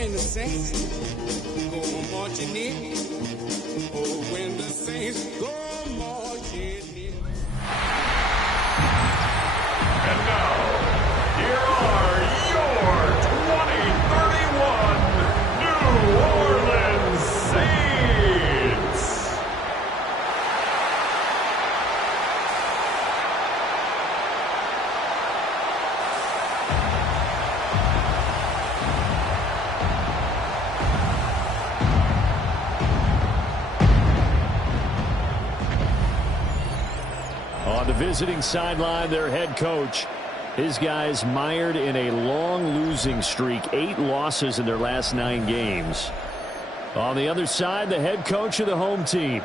when the saints go marching in. Oh, when the saints go marching in. And now, here are your 2031 New Orleans Saints. On the visiting sideline, their head coach. His guys mired in a long losing streak, 8 losses in their last 9 games. On the other side, the head coach of the home team.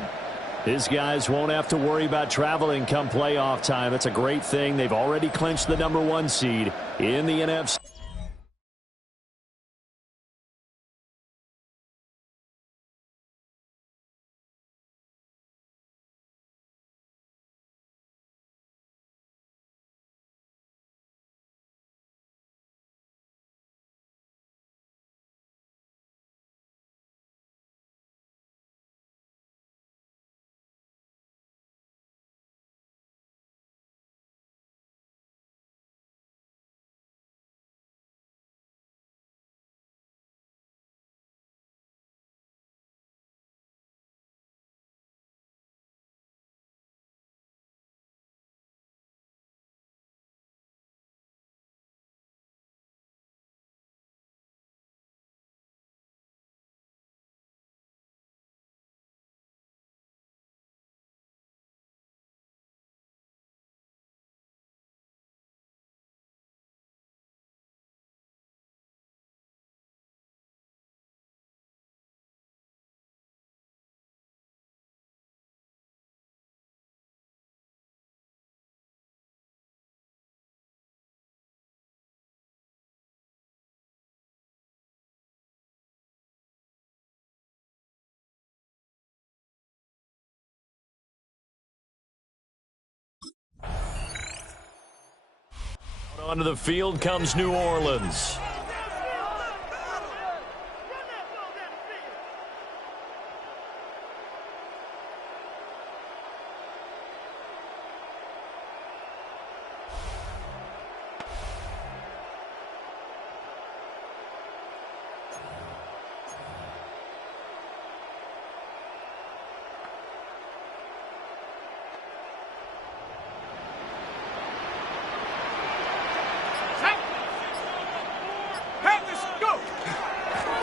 His guys won't have to worry about traveling come playoff time. That's a great thing. They've already clinched the #1 seed in the NFC. Onto the field comes New Orleans.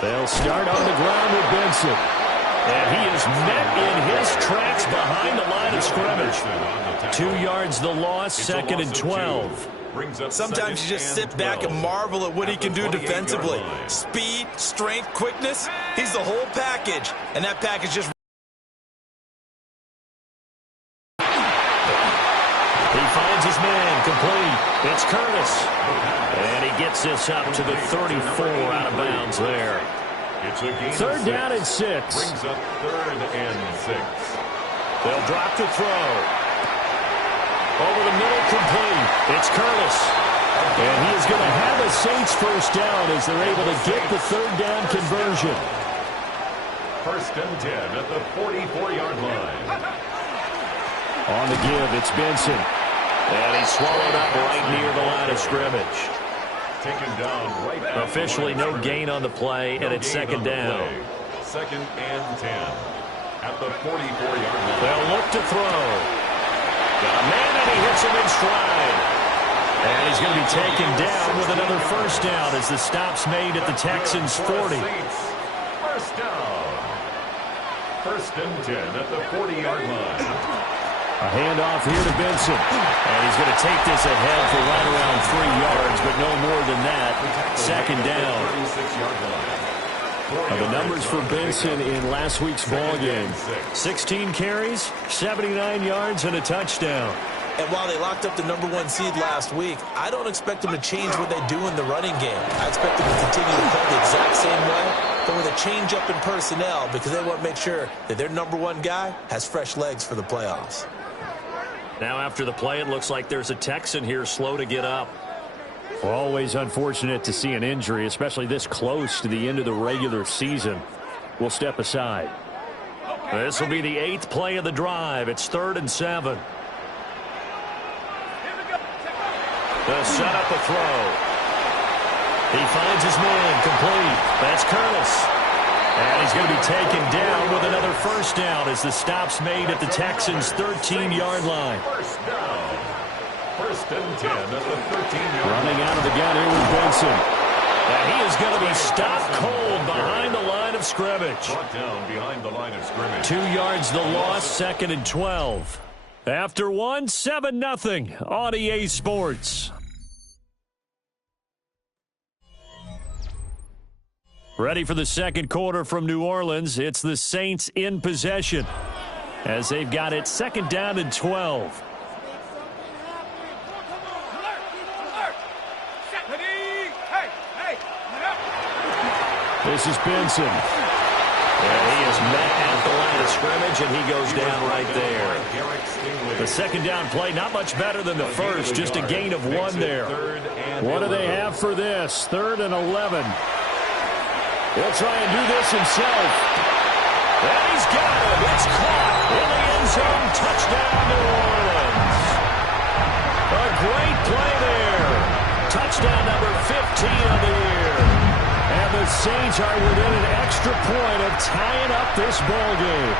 They'll start on the ground with Benson. And he is met in his tracks behind the line of scrimmage. 2 yards the loss, 2nd and 12. Sometimes you just sit back and marvel at what he can do defensively. Speed, strength, quickness, he's the whole package. And that package just... He finds his man complete. It's Curtis. And he gets this up to the 34 out of bounds there. It's a gain 3rd down and 6. Brings up 3rd and 6. They'll drop to throw. Over the middle, complete. It's Curtis. And he is going to have a Saints first down as they're able to get the 3rd down conversion. 1st and 10 at the 44-yard line. On the give, it's Benson. And he's swallowed up right near the line of scrimmage. Taken down right. Officially no gain on the play, and it's 2nd down. 2nd and 10 at the 44-yard line. They'll look to throw. Got a man, and he hits him in stride. And he's going to be taken down with another first down as the stop's made at the Texans' 40. First down. 1st and 10 at the 40-yard line. A handoff here to Benson. And he's going to take this ahead for right around 3 yards, but no more than that. 2nd down. 36-yard line. The numbers for Benson in last week's ball game. 16 carries, 79 yards, and a touchdown. And while they locked up the #1 seed last week, I don't expect them to change what they do in the running game. I expect them to continue to play the exact same way, but with a change up in personnel because they want to make sure that their #1 guy has fresh legs for the playoffs. Now after the play, it looks like there's a Texan here slow to get up. Always unfortunate to see an injury, especially this close to the end of the regular season. We'll step aside. This will be the 8th play of the drive. It's 3rd and 7. The set up a throw. He finds his man complete. That's Curtis. And he's going to be taken down with another first down as the stop's made at the Texans' 13-yard line. First down. 1st and 10 at the 13-yard line. Running out of the gun here with Benson. And he is going to be stopped cold behind the line of scrimmage. Brought down behind the line of scrimmage. 2 yards the loss, 2nd and 12. After one, 7-0 on EA Sports. Ready for the second quarter from New Orleans. It's the Saints in possession as they've got it 2nd down and 12. This is Benson. And he is met at the line of scrimmage, and he goes down right there. The 2nd down play, not much better than the first, just a gain of 1 there. What do they have for this? 3rd and 11. He'll try and do this himself. And he's got it. It's caught in the end zone. Touchdown, New Orleans. A great play there. Touchdown number 15 of the year. And the Saints are within an extra point of tying up this ball game.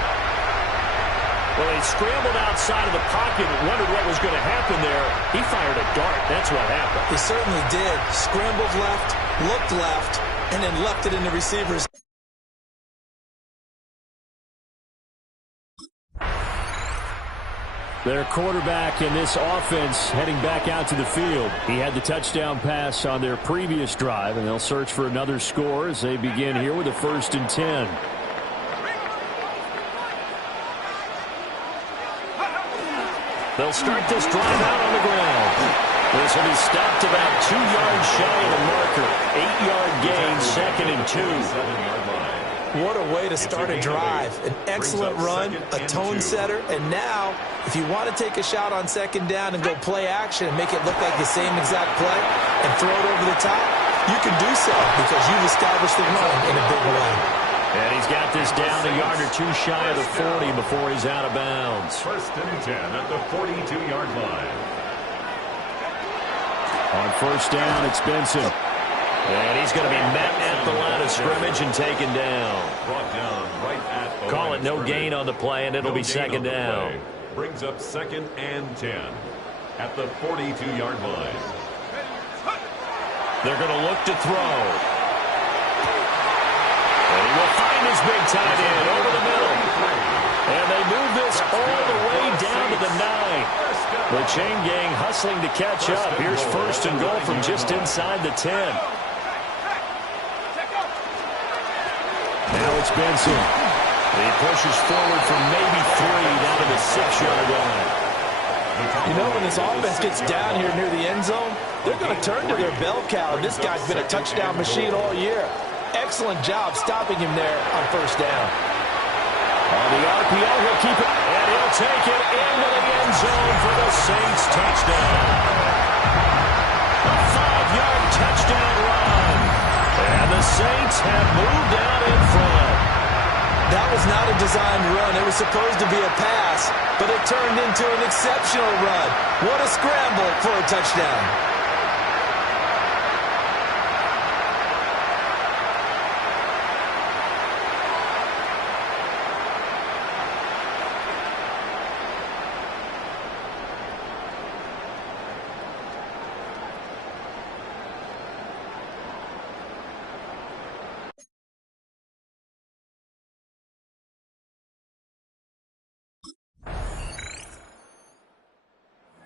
Well, he scrambled outside of the pocket and wondered what was going to happen there. He fired a dart. That's what happened. He certainly did. Scrambled left, looked left, and then left it in the receivers. Their quarterback in this offense heading back out to the field. He had the touchdown pass on their previous drive, and they'll search for another score as they begin here with a 1st and 10. They'll start this drive out on the ground. This will be stopped about 2 yards shy of the marker. 8-yard gain, 2nd and 2. What a way to start a drive. An excellent run, a tone setter, and now, if you want to take a shot on 2nd down and go play action and make it look like the same exact play and throw it over the top, you can do so because you've established the run in a big way. And he's got this down a yard or 2 shy of the 40 before he's out of bounds. 1st and 10 at the 42-yard line. On 1st down, it's Benson. And he's going to be met at the line of scrimmage and taken down. Brought down right at the Call line it no of gain on the play, and it'll be 2nd down. Brings up 2nd and 10 at the 42-yard line. They're going to look to throw. And he will find his big tight end over the middle. And they move this all the way down to the 9. The chain gang hustling to catch up. Here's 1st and goal from just inside the 10. Now it's Benson. He pushes forward from maybe 3 down to the 6-yard line. You know, when this offense gets down here near the end zone, they're going to turn to their bell cow. This guy's been a touchdown machine all year. Excellent job stopping him there on 1st down. On the RPO, he'll keep it, and he'll take it into the end zone for the Saints touchdown. A 5-yard touchdown run. And the Saints have moved out in front. That was not a designed run. It was supposed to be a pass, but it turned into an exceptional run. What a scramble for a touchdown.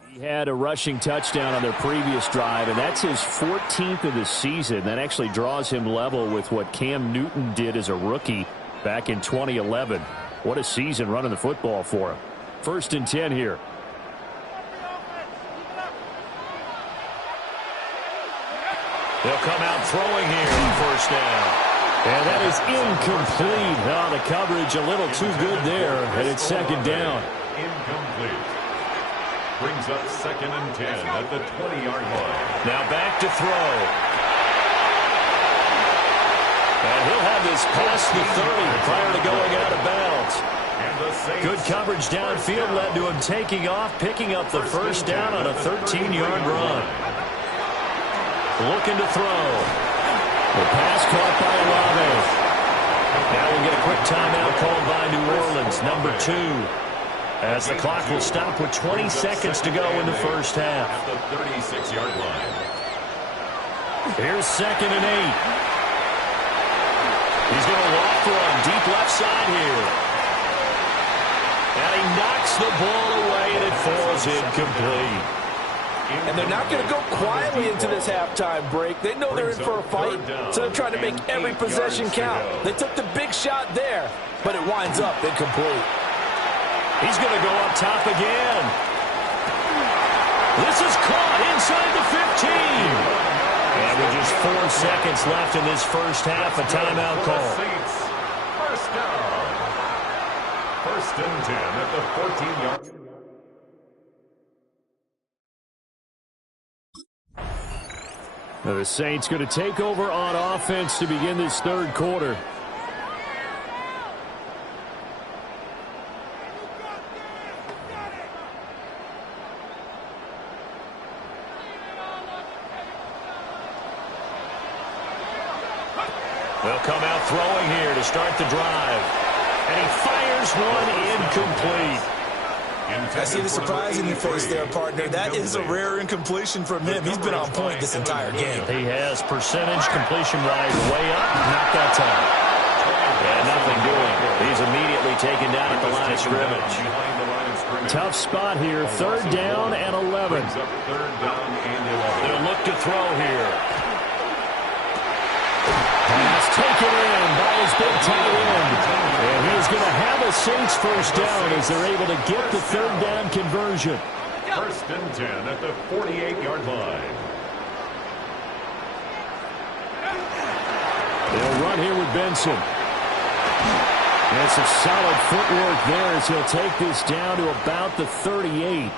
He had a rushing touchdown on their previous drive, and that's his 14th of the season. That actually draws him level with what Cam Newton did as a rookie back in 2011. What a season running the football for him. 1st and 10 here. They'll come out throwing here on 1st down. And that is incomplete. Oh, the coverage a little too good there, and it's 2nd down. Incomplete. Brings up 2nd and 10 at the 20-yard line. Now back to throw. And he'll have this past the 30 prior to going out of bounds. Good coverage downfield led to him taking off, picking up the first down on a 13-yard run. Looking to throw. The pass caught by Olave. Now we'll get a quick timeout called by New Orleans, number 2. As the clock will stop with 20 seconds to go in the first half. At the 36-yard line. Here's 2nd and 8. He's going to loft run deep left side here. And he knocks the ball away, and it falls incomplete. And they're not going to go quietly into this halftime break. They know they're in for a fight, so they're trying to make every possession count. They took the big shot there, but it winds up incomplete. He's going to go up top again. This is caught inside the 15. And with just 4 seconds left in this first half, a timeout call. First down. 1st and 10 at the 14-yard line. The Saints going to take over on offense to begin this third quarter. They'll come out throwing here to start the drive. And he fires one incomplete. I see the surprise in your face there, partner. That is a rare incompletion from him. He's been on point this entire game. He has percentage completion rise way up. Not that time. And nothing doing. He's immediately taken down at the line of scrimmage. Tough spot here. 3rd down and 11. They'll look to throw here. Pass taken in by his big tight end. And he's going to have a Saints first down as they're able to get the 3rd down conversion. 1st and 10 at the 48-yard line. They'll run here with Benson. And some solid footwork there as he'll take this down to about the 38.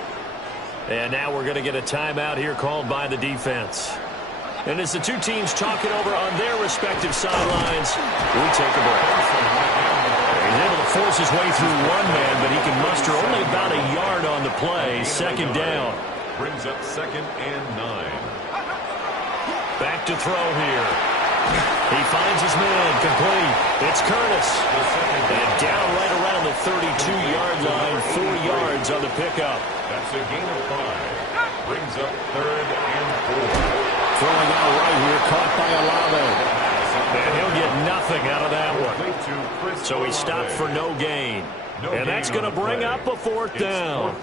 And now we're going to get a timeout here called by the defense. And as the two teams talk it over on their respective sidelines, we take a break. He's able to force his way through one man, but he can muster only about a yard on the play. 2nd down. Brings up 2nd and 9. Back to throw here. He finds his man, complete. It's Curtis. And down right around the 32-yard line, 4 yards on the pickup. That's a gain of 5. Brings up 3rd and 4. Throwing out right here, caught by Olave. And he'll get nothing out of that one. So he stopped for no gain. And that's going to bring up a 4th down.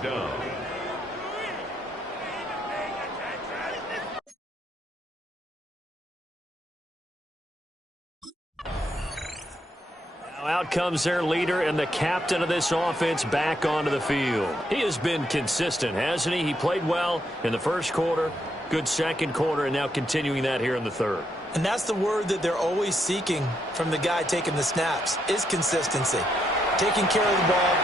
Now out comes their leader and the captain of this offense back onto the field. He has been consistent, hasn't he? He played well in the first quarter. Good second quarter, and now continuing that here in the third. And that's the word that they're always seeking from the guy taking the snaps, is consistency. Taking care of the ball,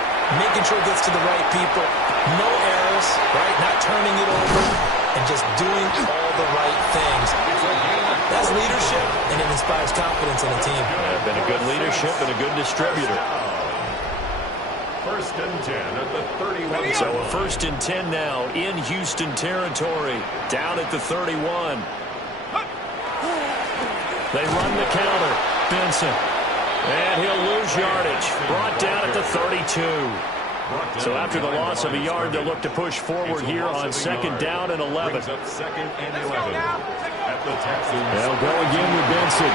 making sure it gets to the right people, no errors, right? Not turning it over, and just doing all the right things. That's leadership, and it inspires confidence in a team. Yeah, been a good leadership and a good distributor. 1st and 10 at the 31. So a 1st and 10 now in Houston territory. Down at the 31. They run the counter. Benson. And he'll lose yardage. Brought down at the 32. So after the loss of a yard, they'll look to push forward here on 2nd down and 11. Brings up 2nd and 11 at the Texans. They'll go again with Benson.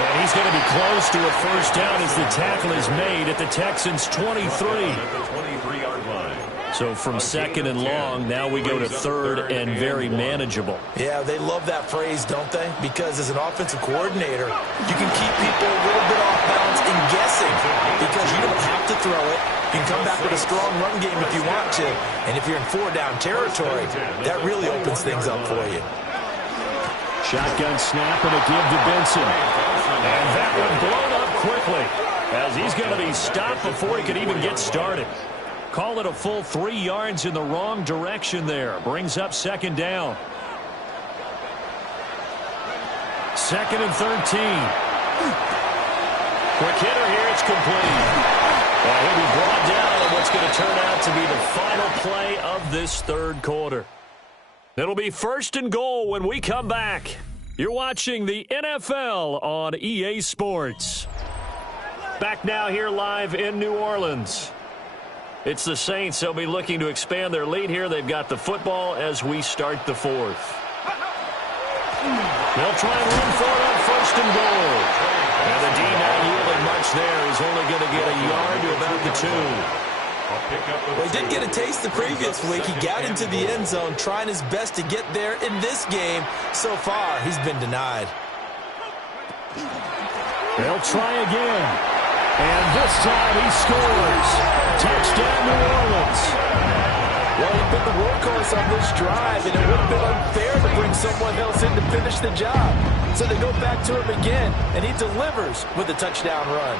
And he's going to be close to a first down as the tackle is made at the Texans' 23. At the 23-yard line. So from 2nd and long, now we go to 3rd and very manageable. Yeah, they love that phrase, don't they? Because as an offensive coordinator, you can keep people a little bit off balance and guessing because you don't have to throw it. You can come back with a strong run game if you want to. And if you're in 4-down territory, that really opens things up for you. Shotgun snap and a give to Benson. And that one blown up quickly as he's going to be stopped before he could even get started. Call it a full 3 yards in the wrong direction there. Brings up second down. 2nd and 13. Quick hitter here. It's complete. He'll be brought down on what's going to turn out to be the final play of this third quarter. It'll be 1st and goal when we come back. You're watching the NFL on EA Sports. Back now here live in New Orleans. It's the Saints. They'll be looking to expand their lead here. They've got the football as we start the 4th. They'll try and run for it on 1st and goal. And the D not yielding much there. He's only going to get a yard to about the 2. Well, he did get a taste the previous week. He got into the end zone trying his best to get there in this game. So far, he's been denied. They'll try again. And this time he scores. Touchdown, New Orleans. Well, he's been the workhorse on this drive, and it would have been unfair to bring someone else in to finish the job. So they go back to him again, and he delivers with a touchdown run.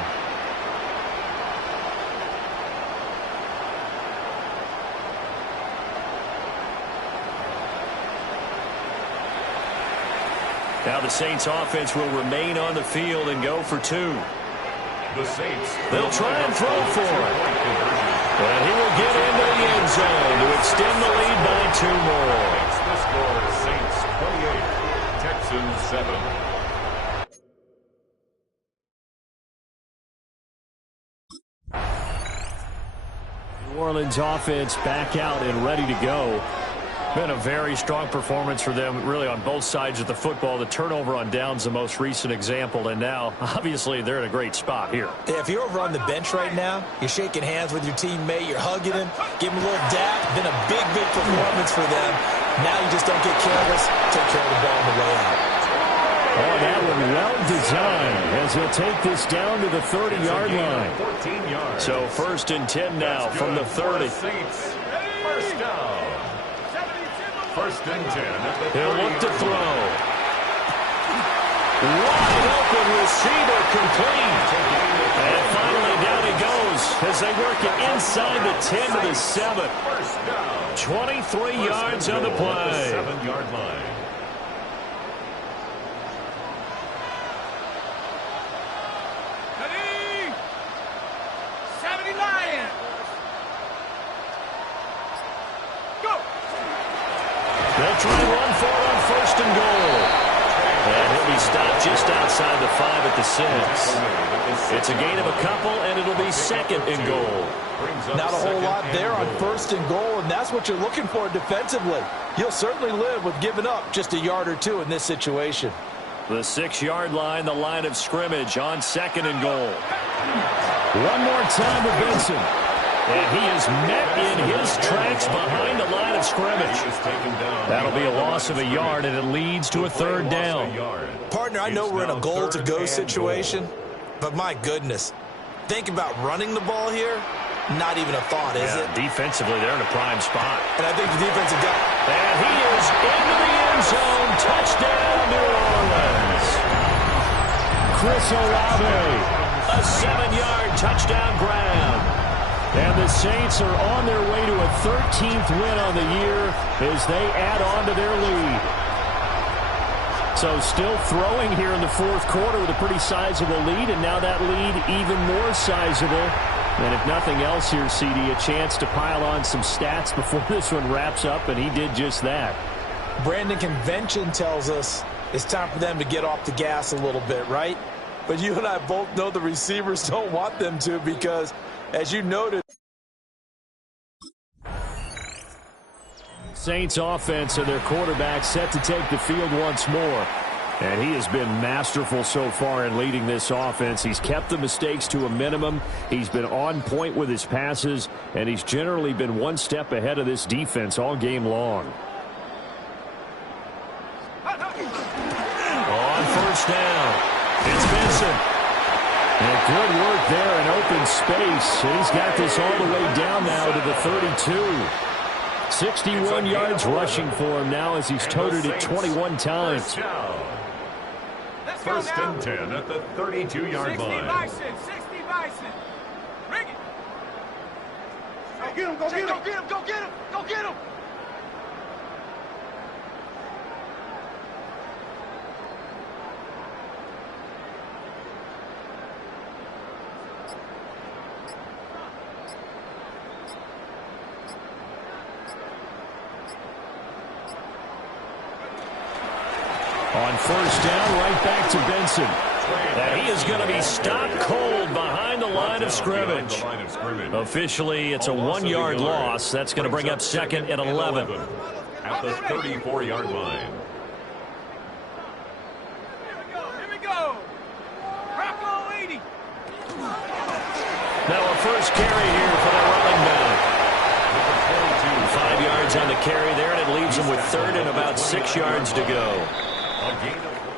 Now the Saints offense will remain on the field and go for 2. The Saints. They'll try and throw for it. And he will get into the end zone to extend the lead by 2 more. Makes the score Saints 28, Texans 7. New Orleans offense back out and ready to go. Been a very strong performance for them, really, on both sides of the football. The turnover on downs, the most recent example, and now, obviously, they're in a great spot here. Yeah, if you're over on the bench right now, you're shaking hands with your teammate, you're hugging him, giving him a little dap. Been a big, big performance for them. Now you just don't get careless. Take care of the ball on the way out. Oh, that one well designed as he'll take this down to the 30-yard line. 14 yards. So 1st and 10 now from the 30. Saints. 1st down. 1st and 10 at the 30. He'll look to throw. Wide open receiver complete. And finally down he goes as they work it inside the 10 to the 7. 23 yards on the play. 7-yard line. They'll try and run for it on 1st and goal. And he'll be stopped just outside the 5 at the 6. It's a gain of a couple, and it'll be 2nd and goal. Not a whole lot there on 1st and goal, and that's what you're looking for defensively. You'll certainly live with giving up just a yard or 2 in this situation. The 6-yard line, the line of scrimmage on 2nd and goal. One more time to Benson. And he is met in his tracks behind the line of scrimmage. That'll be a loss of a yard, and it leads to a 3rd down. Partner, I know we're in a goal-to-go situation, but my goodness, think about running the ball here. Not even a thought, is it? Defensively, they're in a prime spot. And I think the defensive guy. And he is into the end zone. Touchdown, New Orleans. Chris Olave, a 7-yard touchdown grab. And the Saints are on their way to a 13th win on the year as they add on to their lead. So still throwing here in the 4th quarter with a pretty sizable lead, and now that lead even more sizable. And if nothing else here, CD, a chance to pile on some stats before this one wraps up, and he did just that. Brandon, convention tells us it's time for them to get off the gas a little bit, right? But you and I both know the receivers don't want them to because, as you noted, Saints offense and their quarterback set to take the field once more. And he has been masterful so far in leading this offense. He's kept the mistakes to a minimum. He's been on point with his passes, and he's generally been one step ahead of this defense all game long. On 1st down, it's Benson. And good work there in open space. And he's got this all the way down now to the 32. 61 yards rushing for him now as he's toted it 21 times. 1st and 10 at the 32-yard line. 60 Bison. Bring it. get him, go get him. Go get him, go get him, go get him. On first down, right back to Benson. And he is going to be stopped cold behind the line of scrimmage. Officially, it's a 1-yard loss. That's going to bring up second and 11. At the 34-yard line. Here we go. Rocco 80. Now a first carry here for the running back. 5 yards on the carry there, and it leaves him with third and about 6 yards to go.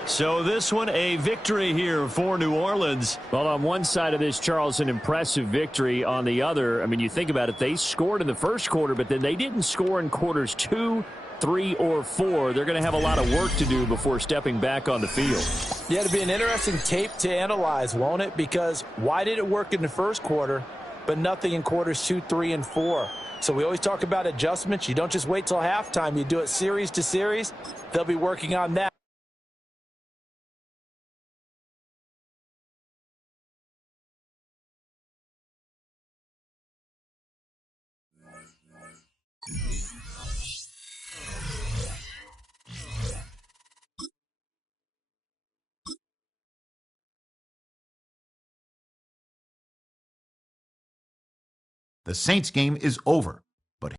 So this one, a victory here for New Orleans. Well, on one side of this, Charles, an impressive victory. On the other, I mean, you think about it, they scored in the first quarter, but then they didn't score in quarters 2, 3, or 4. They're going to have a lot of work to do before stepping back on the field. Yeah, it'll be an interesting tape to analyze, won't it? Because why did it work in the first quarter, but nothing in quarters 2, 3, and 4? So we always talk about adjustments. You don't just wait till halftime. You do it series to series. They'll be working on that. The Saints game is over, but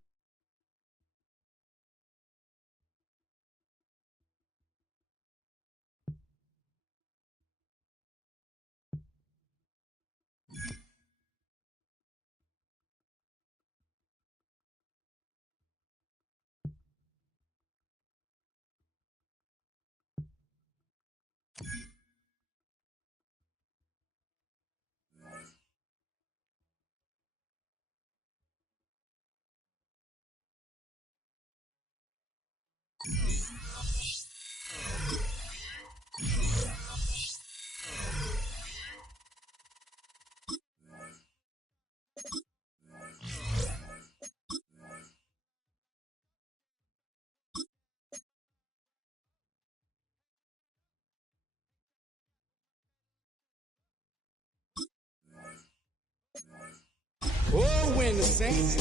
Oh, when the Saints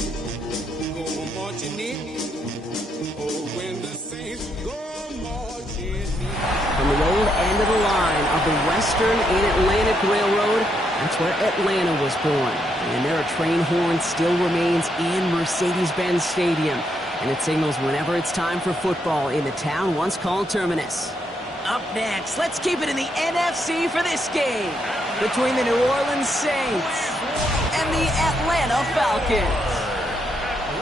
go marching in. Oh, when the Saints go marching in. From the old end of the line of the Western and Atlantic Railroad, that's where Atlanta was born. And there are train horns still remains in Mercedes-Benz Stadium. And it signals whenever it's time for football in the town once called Terminus. Up next, let's keep it in the NFC for this game between the New Orleans Saints and the Atlanta Falcons.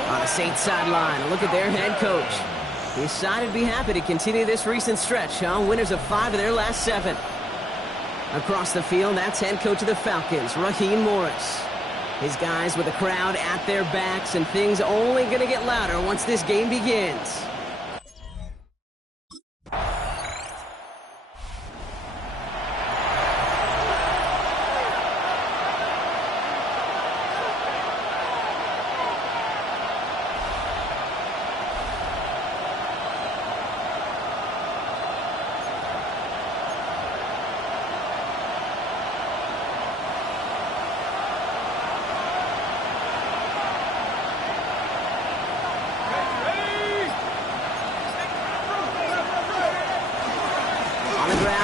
On the Saints sideline, a look at their head coach. His side would be happy to continue this recent stretch, winners of 5 of their last 7. Across the field, that's head coach of the Falcons, Raheem Morris. His guys with the crowd at their backs, and things only going to get louder once this game begins.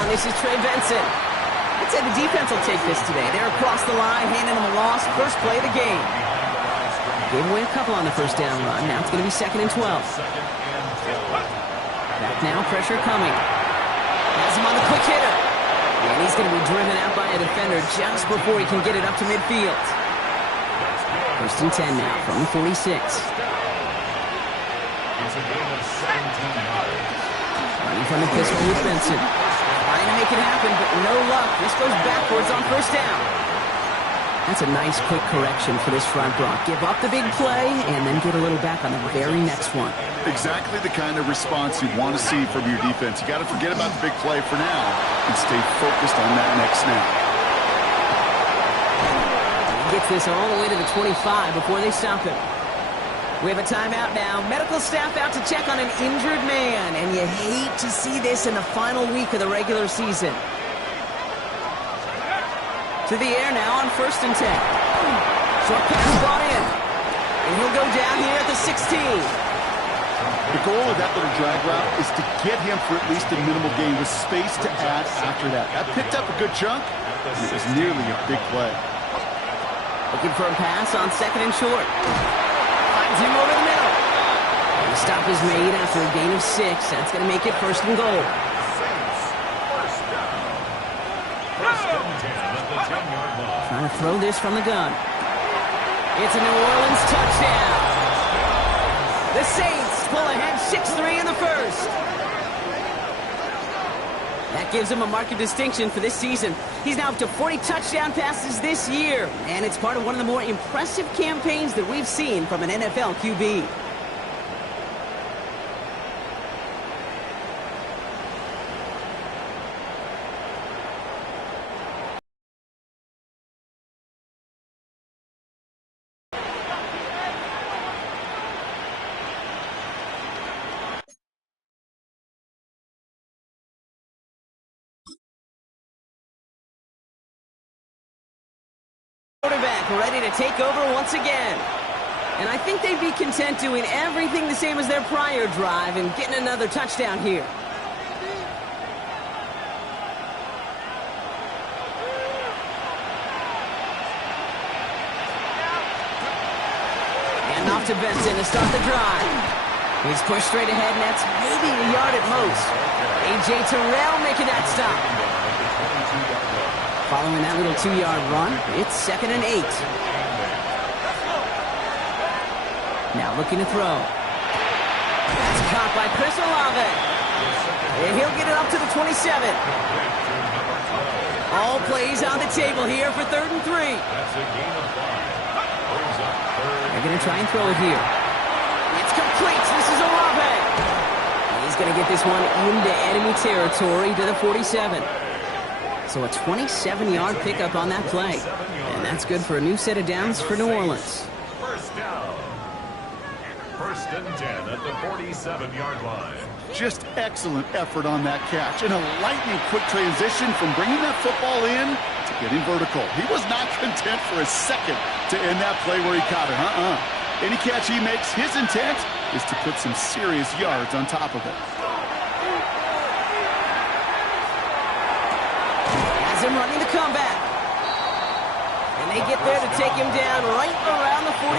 This is Trey Benson. I'd say the defense will take this today. They're across the line, handing them a loss. First play of the game. Gave away a couple on the first down run. Now it's going to be 2nd and 12. Back now, pressure coming. Has him on the quick hitter. And he's going to be driven out by a defender just before he can get it up to midfield. 1st and 10 now from the 46. Running from the pistol with Benson. Trying to make it happen, but no luck. This goes backwards on first down. That's a nice quick correction for this front block. Give up the big play and then get a little back on the very next one. Exactly the kind of response you want to see from your defense. You got to forget about the big play for now and stay focused on that next snap. He gets this all the way to the 25 before they stop him. We have a timeout now. Medical staff out to check on an injured man, and you hate to see this in the final week of the regular season. To the air now on 1st and 10. Short pass brought in. And he'll go down here at the 16. The goal of that little drag route is to get him for at least a minimal gain with space to add after that. That picked up a good chunk, and it was nearly a big play. Looking for a pass on 2nd and short. Finds him over the middle. And the stop is made after a gain of 6. That's going to make it 1st and goal. Trying to throw this from the gun. It's a New Orleans touchdown. The Saints pull ahead 6-3 in the first. That gives him a mark of distinction for this season. He's now up to 40 touchdown passes this year, and it's part of one of the more impressive campaigns that we've seen from an NFL QB. Quarterback ready to take over once again. And I think they'd be content doing everything the same as their prior drive and getting another touchdown here. And off to Benson to start the drive. He's pushed straight ahead, and that's maybe a yard at most. A.J. Terrell making that stop. Following that little 2-yard run, it's 2nd and 8. Now looking to throw. That's caught by Chris Olave. And he'll get it up to the 27. All plays on the table here for 3rd and 3. They're going to try and throw it here. It's complete. This is Olave. He's going to get this one into enemy territory to the 47. So a 27-yard pickup on that play. And that's good for a new set of downs for New Orleans. First down. 1st and 10 at the 47-yard line. Just excellent effort on that catch. And a lightning quick transition from bringing that football in to getting vertical. He was not content for a second to end that play where he caught it. Any catch he makes, his intent is to put some serious yards on top of it. Him running the comeback. And they get there to take him down right around the 41.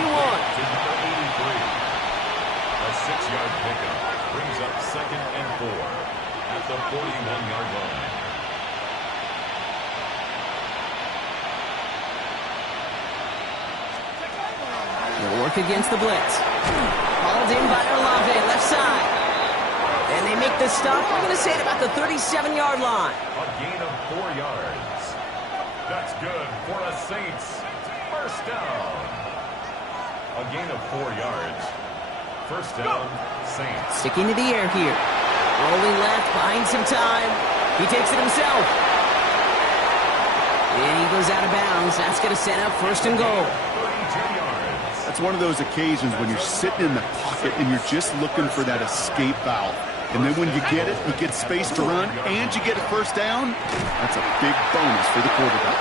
A 6-yard pickup brings up 2nd and 4 at the 41-yard line. They'll work against the blitz. Hauled in by Olave, left side. And they make the stop, we're going to say, at about the 37-yard line. A gain of 4 yards. That's good for a Saints. 1st down. A gain of 4 yards. 1st down, Saints. Sticking to the air here. Rolling left, buying some time. He takes it himself. And he goes out of bounds. That's going to set up 1st and goal. 32 yards. That's one of those occasions when you're sitting in the pocket and you're just looking for that escape valve. And then when you get it, you get space to run, and you get a 1st down. That's a big bonus for the quarterback.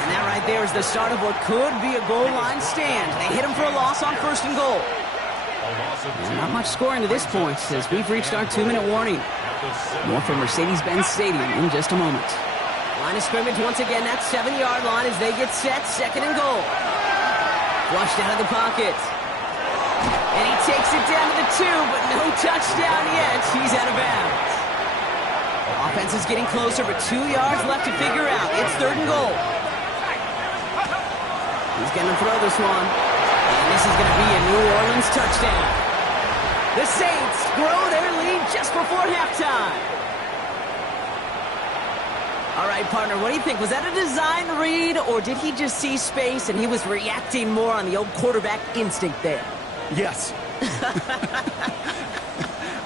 And that right there is the start of what could be a goal line stand. They hit him for a loss on 1st and goal. Not much scoring to this point as we've reached our 2-minute warning. More from Mercedes-Benz Stadium in just a moment. Line of scrimmage once again, that 7-yard line as they get set, 2nd and goal. Flushed out of the pocket. And he takes it down to the 2, but no touchdown yet. He's out of bounds. Offense is getting closer, but 2 yards left to figure out. It's 3rd and goal. He's going to throw this one. And this is going to be a New Orleans touchdown. The Saints grow their lead just before halftime. All right, partner, what do you think? Was that a design read, or did he just see space and he was reacting more on the old quarterback instinct there? Yes.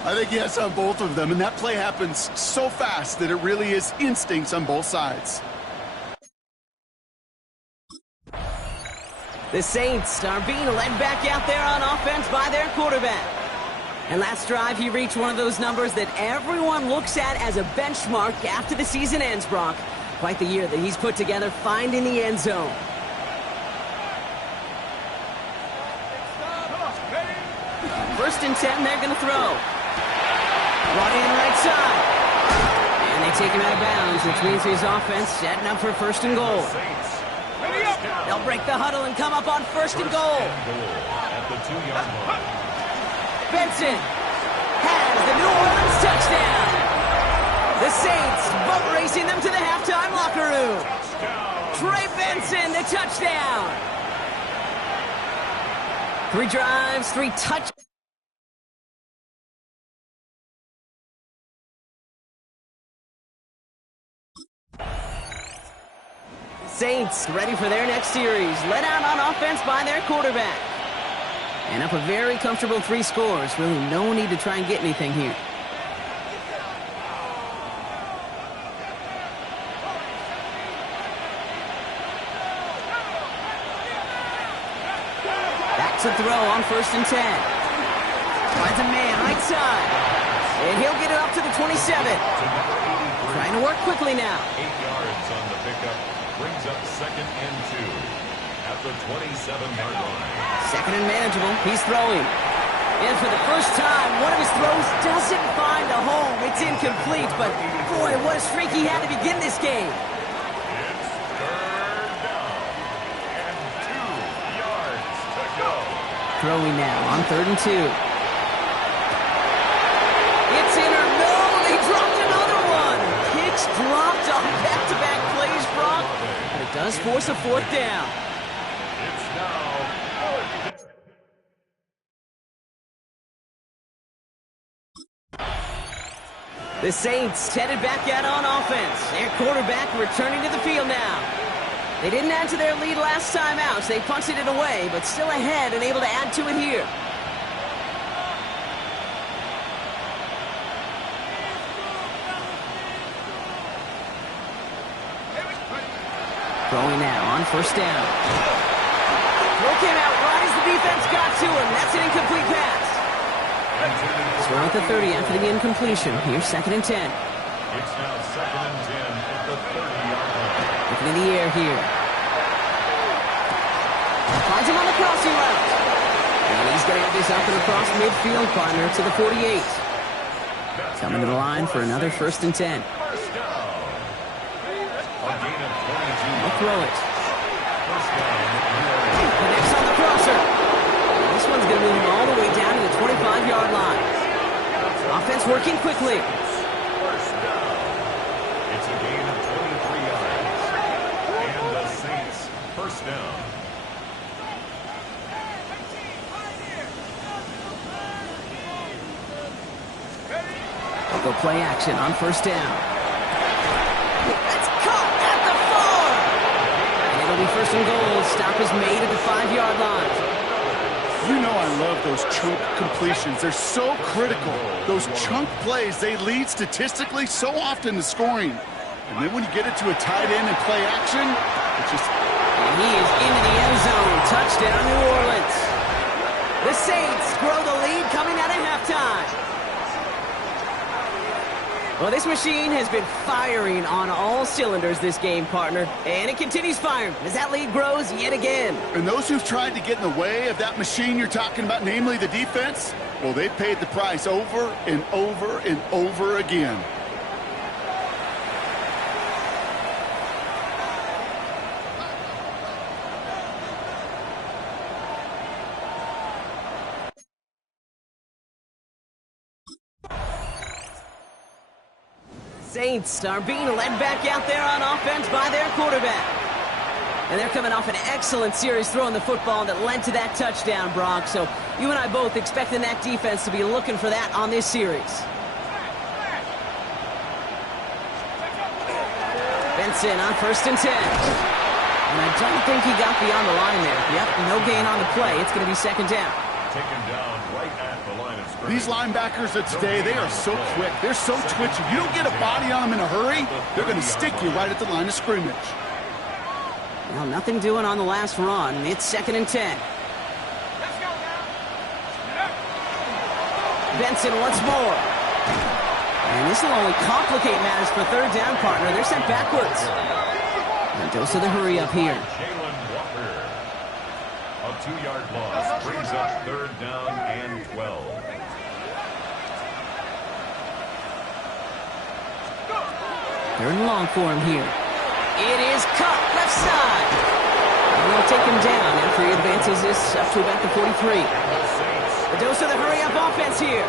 I think yes on both of them, and that play happens so fast that it really is instincts on both sides. The Saints are being led back out there on offense by their quarterback. And last drive, he reached one of those numbers that everyone looks at as a benchmark after the season ends, Brock. Quite the year that he's put together, finding the end zone. First and 10, they're going to throw. Brought in right side. And they take him out of bounds, which means his offense setting up for first and goal. They'll break the huddle and come up on first and goal. At the 2-yard line. Benson has the New Orleans touchdown. The Saints boat racing them to the halftime locker room. Trey Benson, the touchdown. 3 drives, 3 touchdowns. Saints ready for their next series. Led out on offense by their quarterback. And up a very comfortable 3 scores. Really no need to try and get anything here. Back to throw on first and 10. Finds a man right side. And he'll get it up to the 27. Trying to work quickly now. 8 yards on the pickup. Brings up second and 2 at the 27-yard line. Second and manageable. He's throwing. And for the first time, one of his throws doesn't find a home. It's incomplete, but boy, what a streak he had to begin this game. It's third down and 2 yards to go. Throwing now on third and 2. It's in or no, they dropped another one. Pitch dropped on back-to-back plays, Brock. But it does force a 4th down. It's now 4th. The Saints headed back out on offense. Their quarterback returning to the field now. They didn't add to their lead last time out, so they punted it away, but still ahead and able to add to it here. Throwing now on first down. Throw came out right as the defense got to him. That's an incomplete pass. Throw at the 30 after the incompletion. Here's second and 10. It's now second and 10 at the 30-yard line. Looking in the air here. Finds him on the crossing route. And he's going to get this up and across midfield, partner, to the 48. Coming to the line for another first and 10. First down. A gain of 22. They'll throw it. First down. Connects on the crosser. And this one's going to move him all the way down to the 25-yard line. Offense working quickly. First down. It's a gain of 23 yards. And the Saints first down. They'll go play action on first down. That's caught at the 4. And it'll be first and goal. Stop is made at the 5-yard line. You know I love those chunk completions. They're so critical. Those chunk plays, they lead statistically so often to scoring. And then when you get it to a tight end and play action, it's just... And he is into the end zone. Touchdown, New Orleans. The Saints grow the lead coming out of halftime. Well, this machine has been firing on all cylinders this game, partner. And it continues firing as that lead grows yet again. And those who've tried to get in the way of that machine you're talking about, namely the defense, well, they paid the price over and over and over again. Saints are being led back out there on offense by their quarterback. And they're coming off an excellent series throwing the football that led to that touchdown, Brock. So you and I both expecting that defense to be looking for that on this series. Benson on first and 10. And I don't think he got beyond the line there. Yep, no gain on the play. It's going to be second down. Taken down right at the line of scrimmage. These linebackers of today, they are so quick. They're so twitchy. You don't get a body on them in a hurry, they're going to stick you right at the line of scrimmage. Well, nothing doing on the last run. It's 2nd and 10. Benson once more. And this will only complicate matters for 3rd down, partner. They're sent backwards. Mendoza the hurry up here. Jalen Walker. A 2-yard loss brings up 3rd down and 12. Third and long for him here. It is cut left side. And they'll take him down after he advances this up to about the 43. Mendoza the hurry up offense here.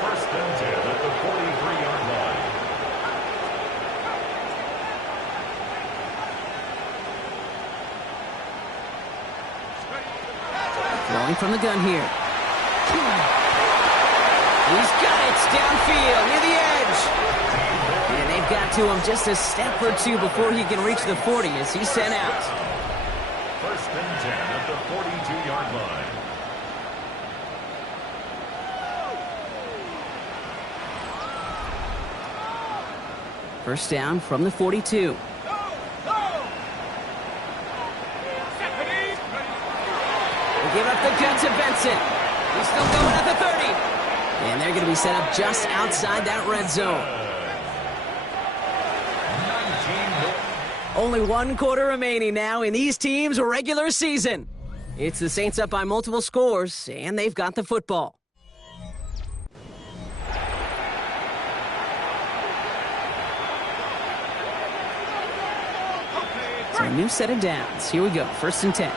1st and 10 at the 43-yard line. Throwing from the gun here. He's got it downfield near the edge. And they've got to him just a step or two before he can reach the 40 as he's sent out. 1st and 10 at the 42-yard line. First down from the 42. They give up the gun to Benson. He's still going at the 30. And they're going to be set up just outside that red zone. Only 1 quarter remaining now in these teams' regular season. It's the Saints up by multiple scores, and they've got the football. So a new set of downs. Here we go. 1st and 10.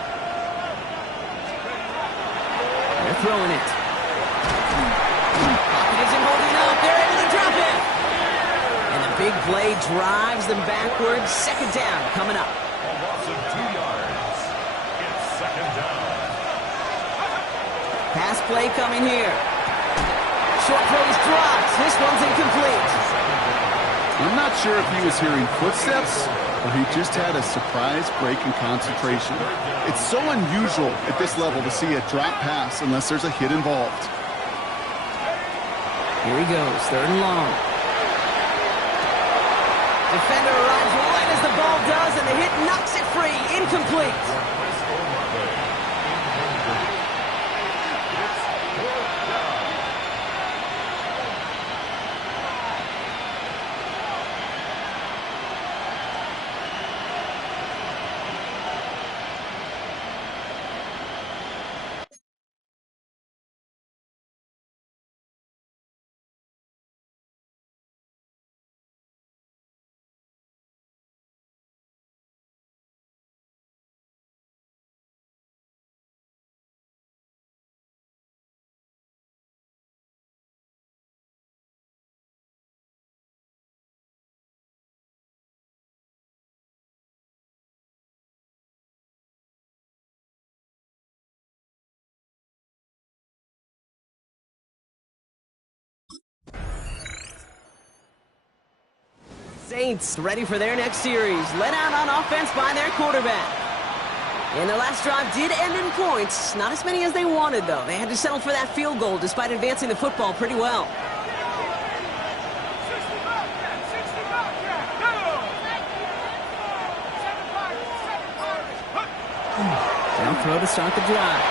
They're throwing it. Pocket isn't holding up. They're able to drop it. And the big play drives them backwards. 2nd down coming up. A loss of 2 yards. It's 2nd down. Pass play coming here. Short throws dropped. This one's incomplete. I'm not sure if he was hearing footsteps or he just had a surprise break in concentration. It's so unusual at this level to see a drop pass unless there's a hit involved. Here he goes, 3rd and long. Defender arrives right as the ball does, and the hit knocks it free. Incomplete. Saints ready for their next series. Let out on offense by their quarterback. And the last drive did end in points. Not as many as they wanted, though. They had to settle for that field goal despite advancing the football pretty well. Down throw to start the drive.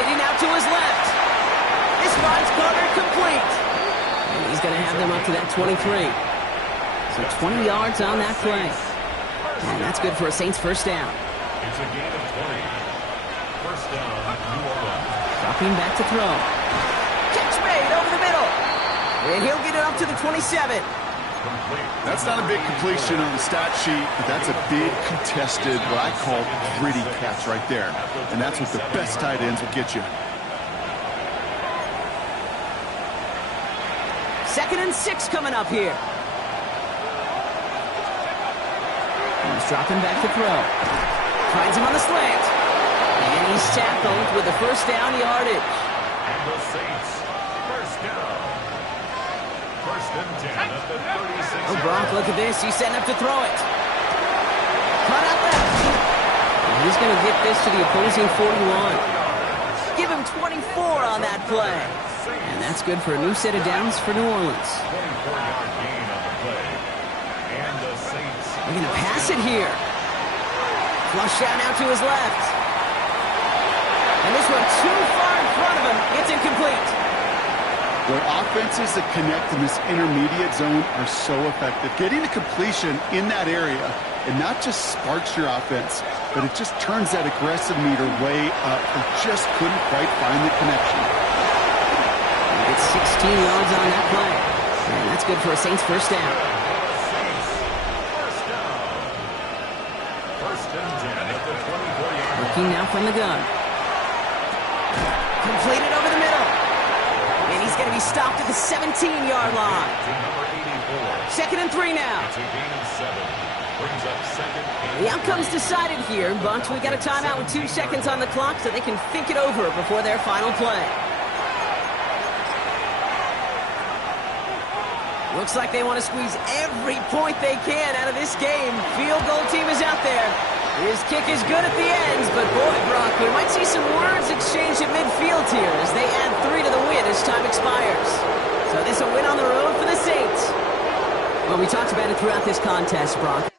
Getting out to his left. This finds Carter complete. And he's going to have them up to that 23. So 20 yards on that play. And that's good for a Saints first down. It's a gain of 20. First down, New Orleans. Dropping back to throw. Catch made over the middle. And he'll get it up to the 27. Complete. That's not a big completion on the stat sheet, but that's a big contested, what I call gritty catch right there. And that's what the best tight ends will get you. 2nd and 6 coming up here. He's dropping back to throw. Finds him on the slant. And he's tackled with the first down yardage. And the Saints, first down. 1st and 10 at the 36. Oh, Brock, look at this. He's setting up to throw it. Cut out left. And he's going to get this to the opposing 41. Give him 24 on that play. And that's good for a new set of downs for New Orleans. 24-yard gain on the play. And the Saints. They're going to pass it here. Flushed out now to his left. And this one too far in front of him. It's incomplete. Their offenses that connect in this intermediate zone are so effective. Getting a completion in that area, it not just sparks your offense, but it just turns that aggressive meter way up. They just couldn't quite find the connection. It's 16 yards on that play. And that's good for a Saints first down. First and 10 at the 24-yard. Looking now from the gun. Completed over the middle. And he's going to be stopped at the 17-yard line. Number 84. Second and 3 now. It's a gain of 7. Brings up second and The outcome's decided here, but we got a timeout with 2 seconds on the clock so they can think it over before their final play. Looks like they want to squeeze every point they can out of this game. Field goal team is out there. His kick is good at the ends, but boy, Brock, we might see some words exchanged at midfield here as they add 3 to the win as time expires. So this a win on the road for the Saints. Well, we talked about it throughout this contest, Brock.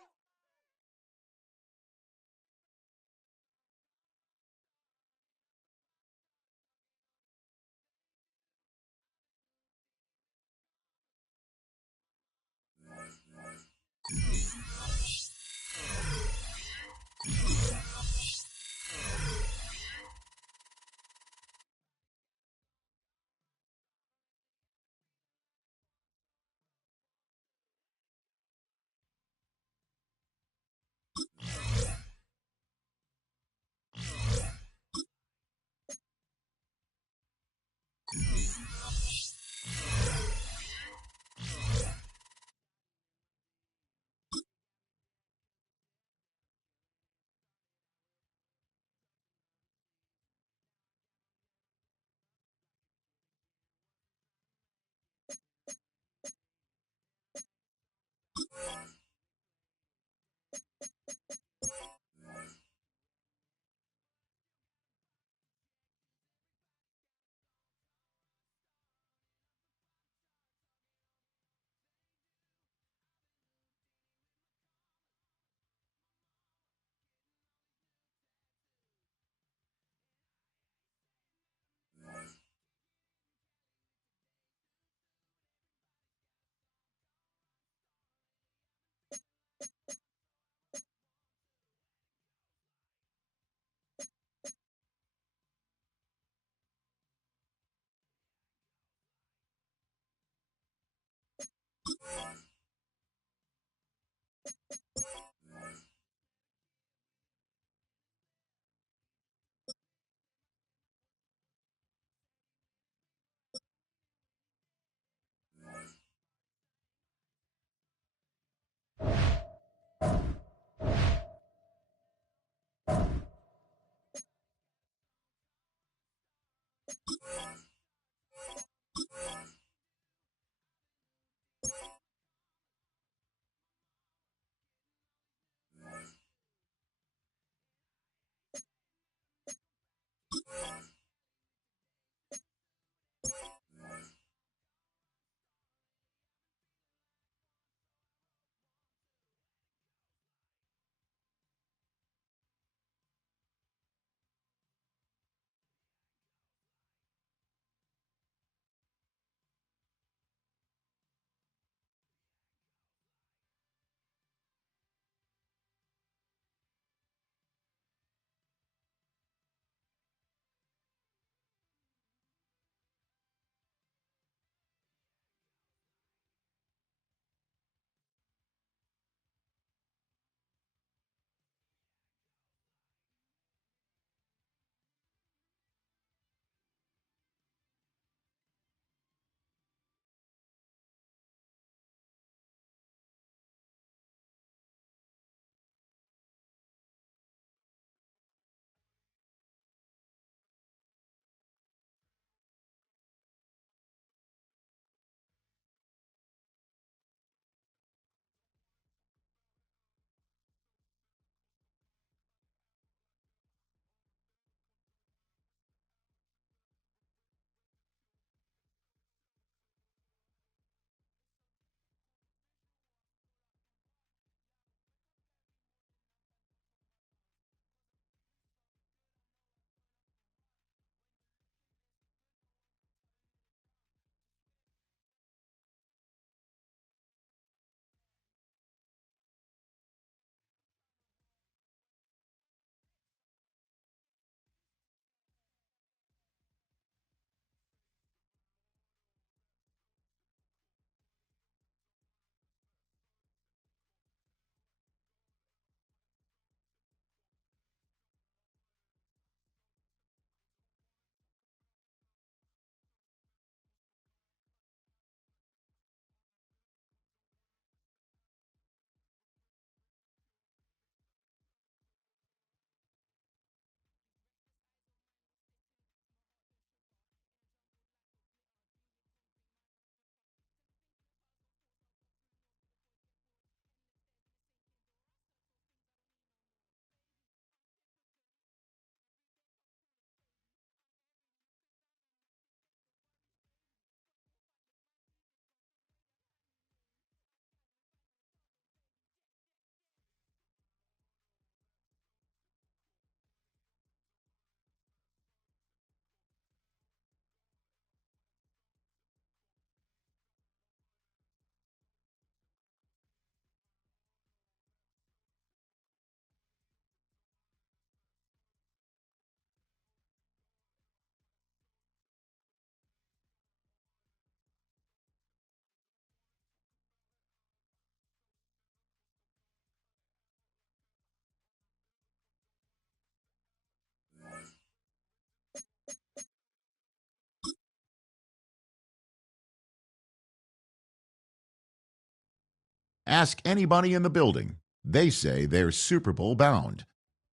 Ask anybody in the building. They say they're Super Bowl bound.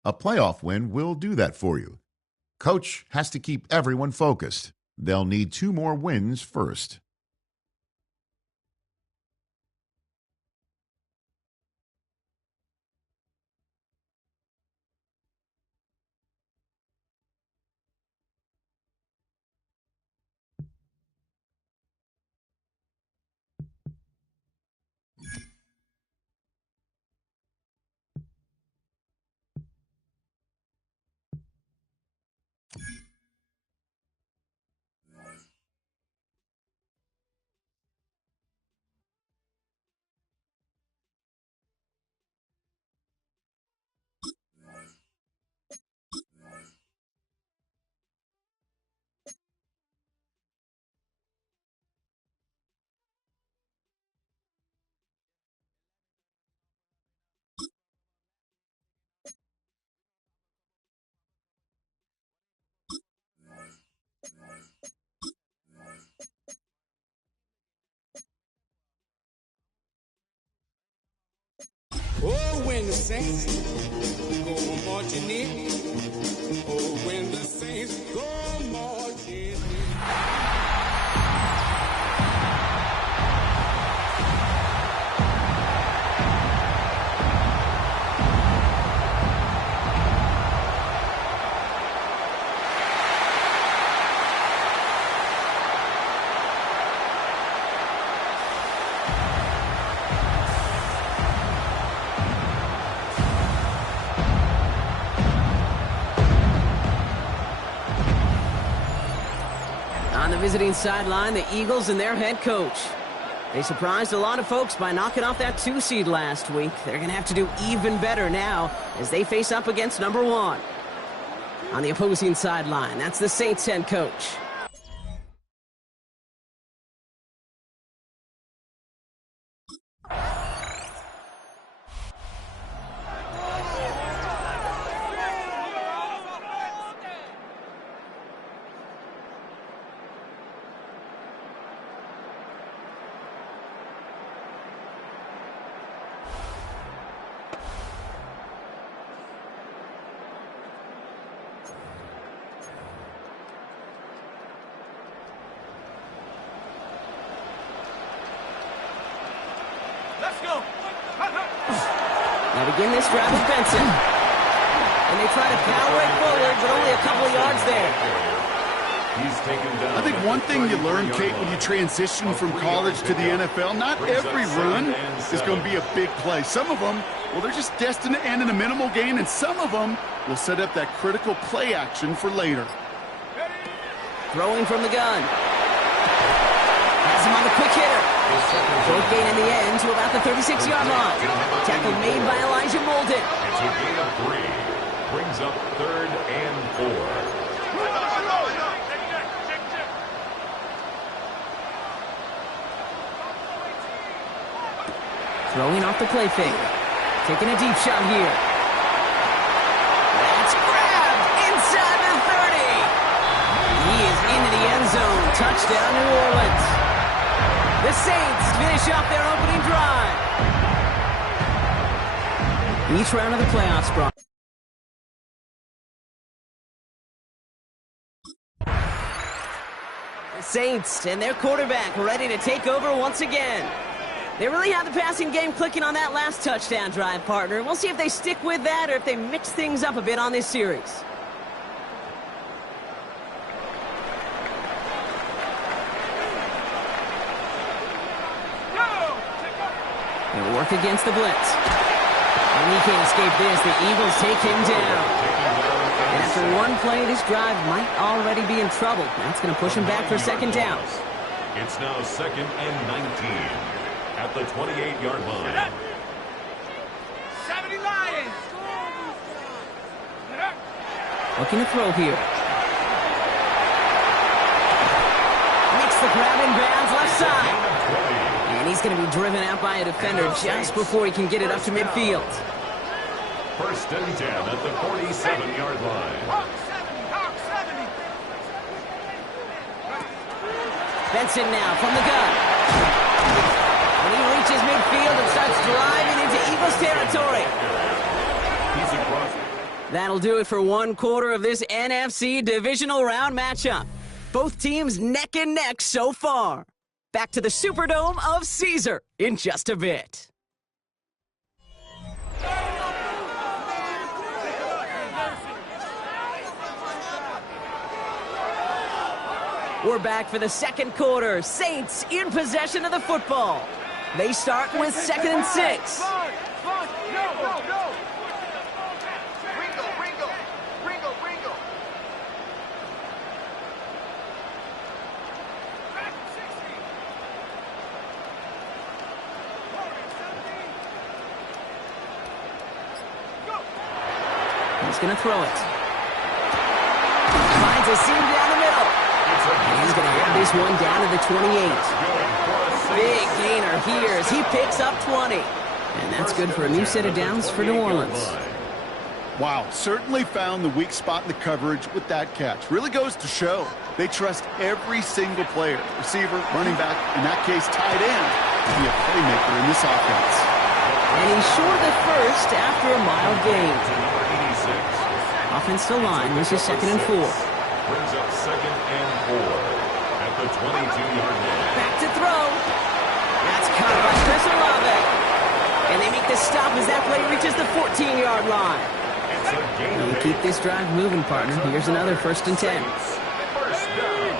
A playoff win will do that for you. Coach has to keep everyone focused. They'll need 2 more wins first. Oh, when the saints go marching in. Oh, when the saints go marching in. On the visiting sideline, the Eagles and their head coach. They surprised a lot of folks by knocking off that 2 seed last week. They're going to have to do even better now as they face up against number 1. On the opposing sideline, that's the Saints head coach. Now begin this drive with Benson. And they try to power it forward, but only a couple of yards there. He's taken down. I think one thing you learn, Kate, when you transition from college to the NFL, not every run is going to be a big play. Some of them, well, they're just destined to end in a minimal gain, and some of them will set up that critical play action for later. Throwing from the gun. Has him on the quick hitter. Short gain in the end to about the 36-yard line. Tackle made by Elijah Molden. It's a gain of 3. Brings up 3rd and 4. Throwing off the play fake. Taking a deep shot here. That's grabbed inside the 30. He is into the end zone. Touchdown, New Orleans. The Saints finish off their opening drive. Each round of the playoffs brought. The Saints and their quarterback ready to take over once again. They really have the passing game clicking on that last touchdown drive, partner. We'll see if they stick with that or if they mix things up a bit on this series. They'll work against the blitz. And he can't escape this. The Eagles take him down. And after one play, this drive might already be in trouble. That's going to push him back for 2nd down. It's now 2nd and 19 at the 28-yard line. 70 Lions! Looking to throw here. Makes the grab in bounds left side. And he's going to be driven out by a defender just before he can get it up to midfield. 1st and 10 at the 47-yard line. Benson now from the gun. And he reaches reaches midfield and starts driving into Eagles territory. He's across. That'll do it for one quarter of this NFC divisional round matchup. Both teams neck and neck so far. Back to the Superdome of Caesar in just a bit. We're back for the second quarter. Saints in possession of the football. They start with 2nd and 6. He's going to throw it. Finds a seam down the middle. He's going to have this one down to the 28. Big gainer here as he picks up 20. And that's good for a new set of downs for New Orleans. Wow, certainly found the weak spot in the coverage with that catch. Really goes to show they trust every single player, receiver, running back, in that case tight end, to be a playmaker in this offense. And he's short of the first after a mild gain. Offensive line, this is 2nd and 4. Brings up 2nd and 4 at the 22-yard line. Back to throw. That's caught by Chris Olave. And they make the stop as that play reaches the 14-yard line. And keep this drive moving, partner. Here's another 1st and 10. First down.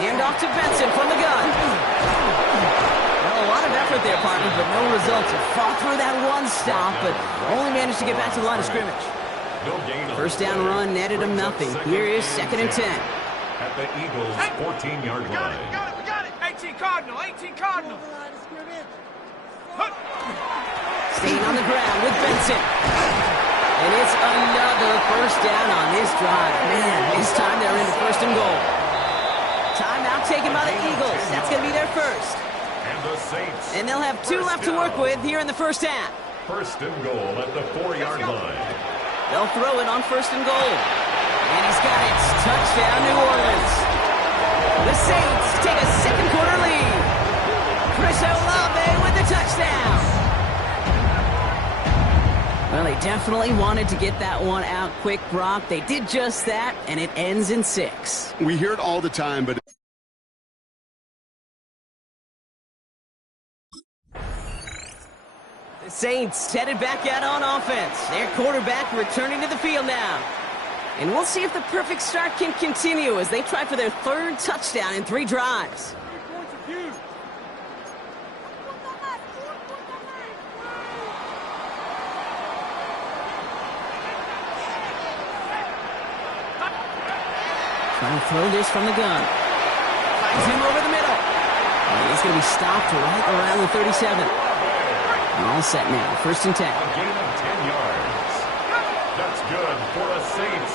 Hand off to Benson from the gun. Well, a lot of effort there, partner, but no results. He fought through that one stop, but only managed to get back to the line of scrimmage. First down run netted him nothing. Here is 2nd and 10. At the Eagles' 14-yard line. We got it. 18 Cardinal. Staying on the ground with Benson. And it's another first down on this drive. Man, this time they're into 1st and goal. Timeout taken by the Eagles. That's going to be their first. And the Saints. And they'll have 2 left to work with here in the first half. 1st and goal at the 4-yard line. They'll throw it on 1st and goal. And he's got it. Touchdown, New Orleans. The Saints take a second quarter lead. Chris Olave with the touchdown. Well, they definitely wanted to get that one out quick, Brock. They did just that, and it ends in 6. We hear it all the time, but The Saints headed back out on offense. Their quarterback returning to the field now. And we'll see if the perfect start can continue as they try for their 3rd touchdown in 3 drives. Trying to throw this from the gun. Finds him over the middle. And he's going to be stopped right around the 37. All set now. 1st and 10. A gain of 10 yards. That's good for the Saints.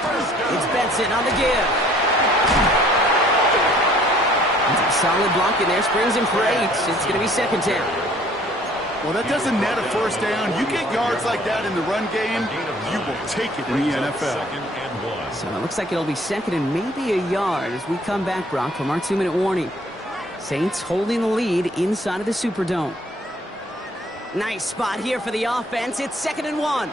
First down. It's Benson on the give. That's a solid block in there. Springs him for 8. It's going to be 2nd down. well, that doesn't net a first down. You get yards like that in the run game, you will take it in the NFL. So it looks like it'll be 2nd and maybe a yard as we come back, Brock, from our 2-minute warning. Saints holding the lead inside of the Superdome. Nice spot here for the offense. It's 2nd and 1.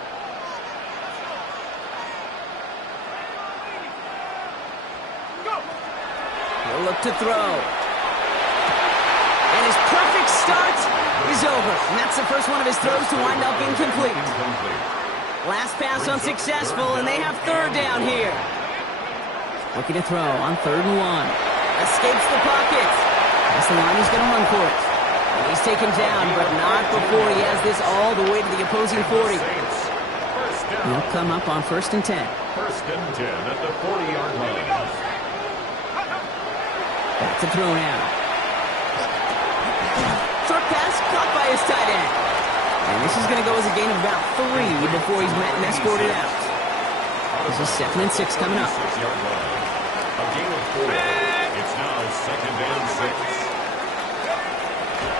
He'll look to throw. And his perfect start is over. And that's the first one of his throws to wind up incomplete. Last pass unsuccessful, and they have 3rd down here. Looking to throw on 3rd and 1. Escapes the pocket. That's the line he's going to run for it. And he's taken down, but not before he has this all the way to the opposing 40. He'll come up on 1st and 10. 1st and 10 at the 40-yard line. Back to throw now. Short pass caught by his tight end. And this is going to go as a gain of about 3 before he's met and escorted out. This is 2nd and 6 coming up. 6-yard line. A gain of 4. It's now 2nd and 6.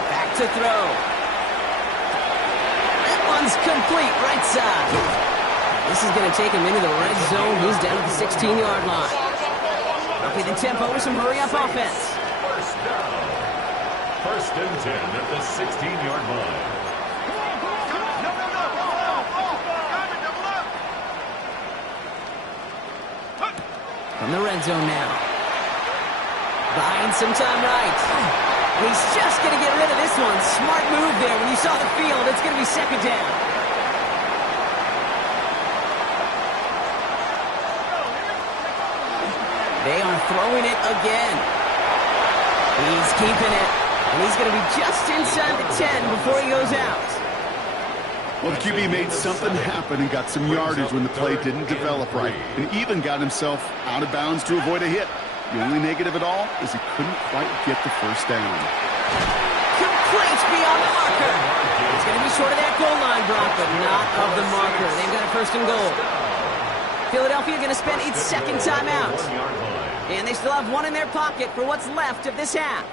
Back to throw. That one's complete right side. This is going to take him into the red zone. He's down at the 16-yard line. Okay, the tempo with some hurry-up offense. First down. First and 10 at the 16-yard line. From the red zone now. Buying some time right. He's just going to get rid of this one. Smart move there. When you saw the field, it's going to be second down. They are throwing it again. He's keeping it. And he's going to be just inside the 10 before he goes out. Well, the QB made something happen and got some yardage when the play didn't develop right, and even got himself out of bounds to avoid a hit. The only negative at all is he couldn't quite get the first down. Complete beyond the marker. It's going to be short of that goal line, Brock, but not of the marker. They've got a first and goal. Philadelphia going to spend its second timeout. And they still have one in their pocket for what's left of this half.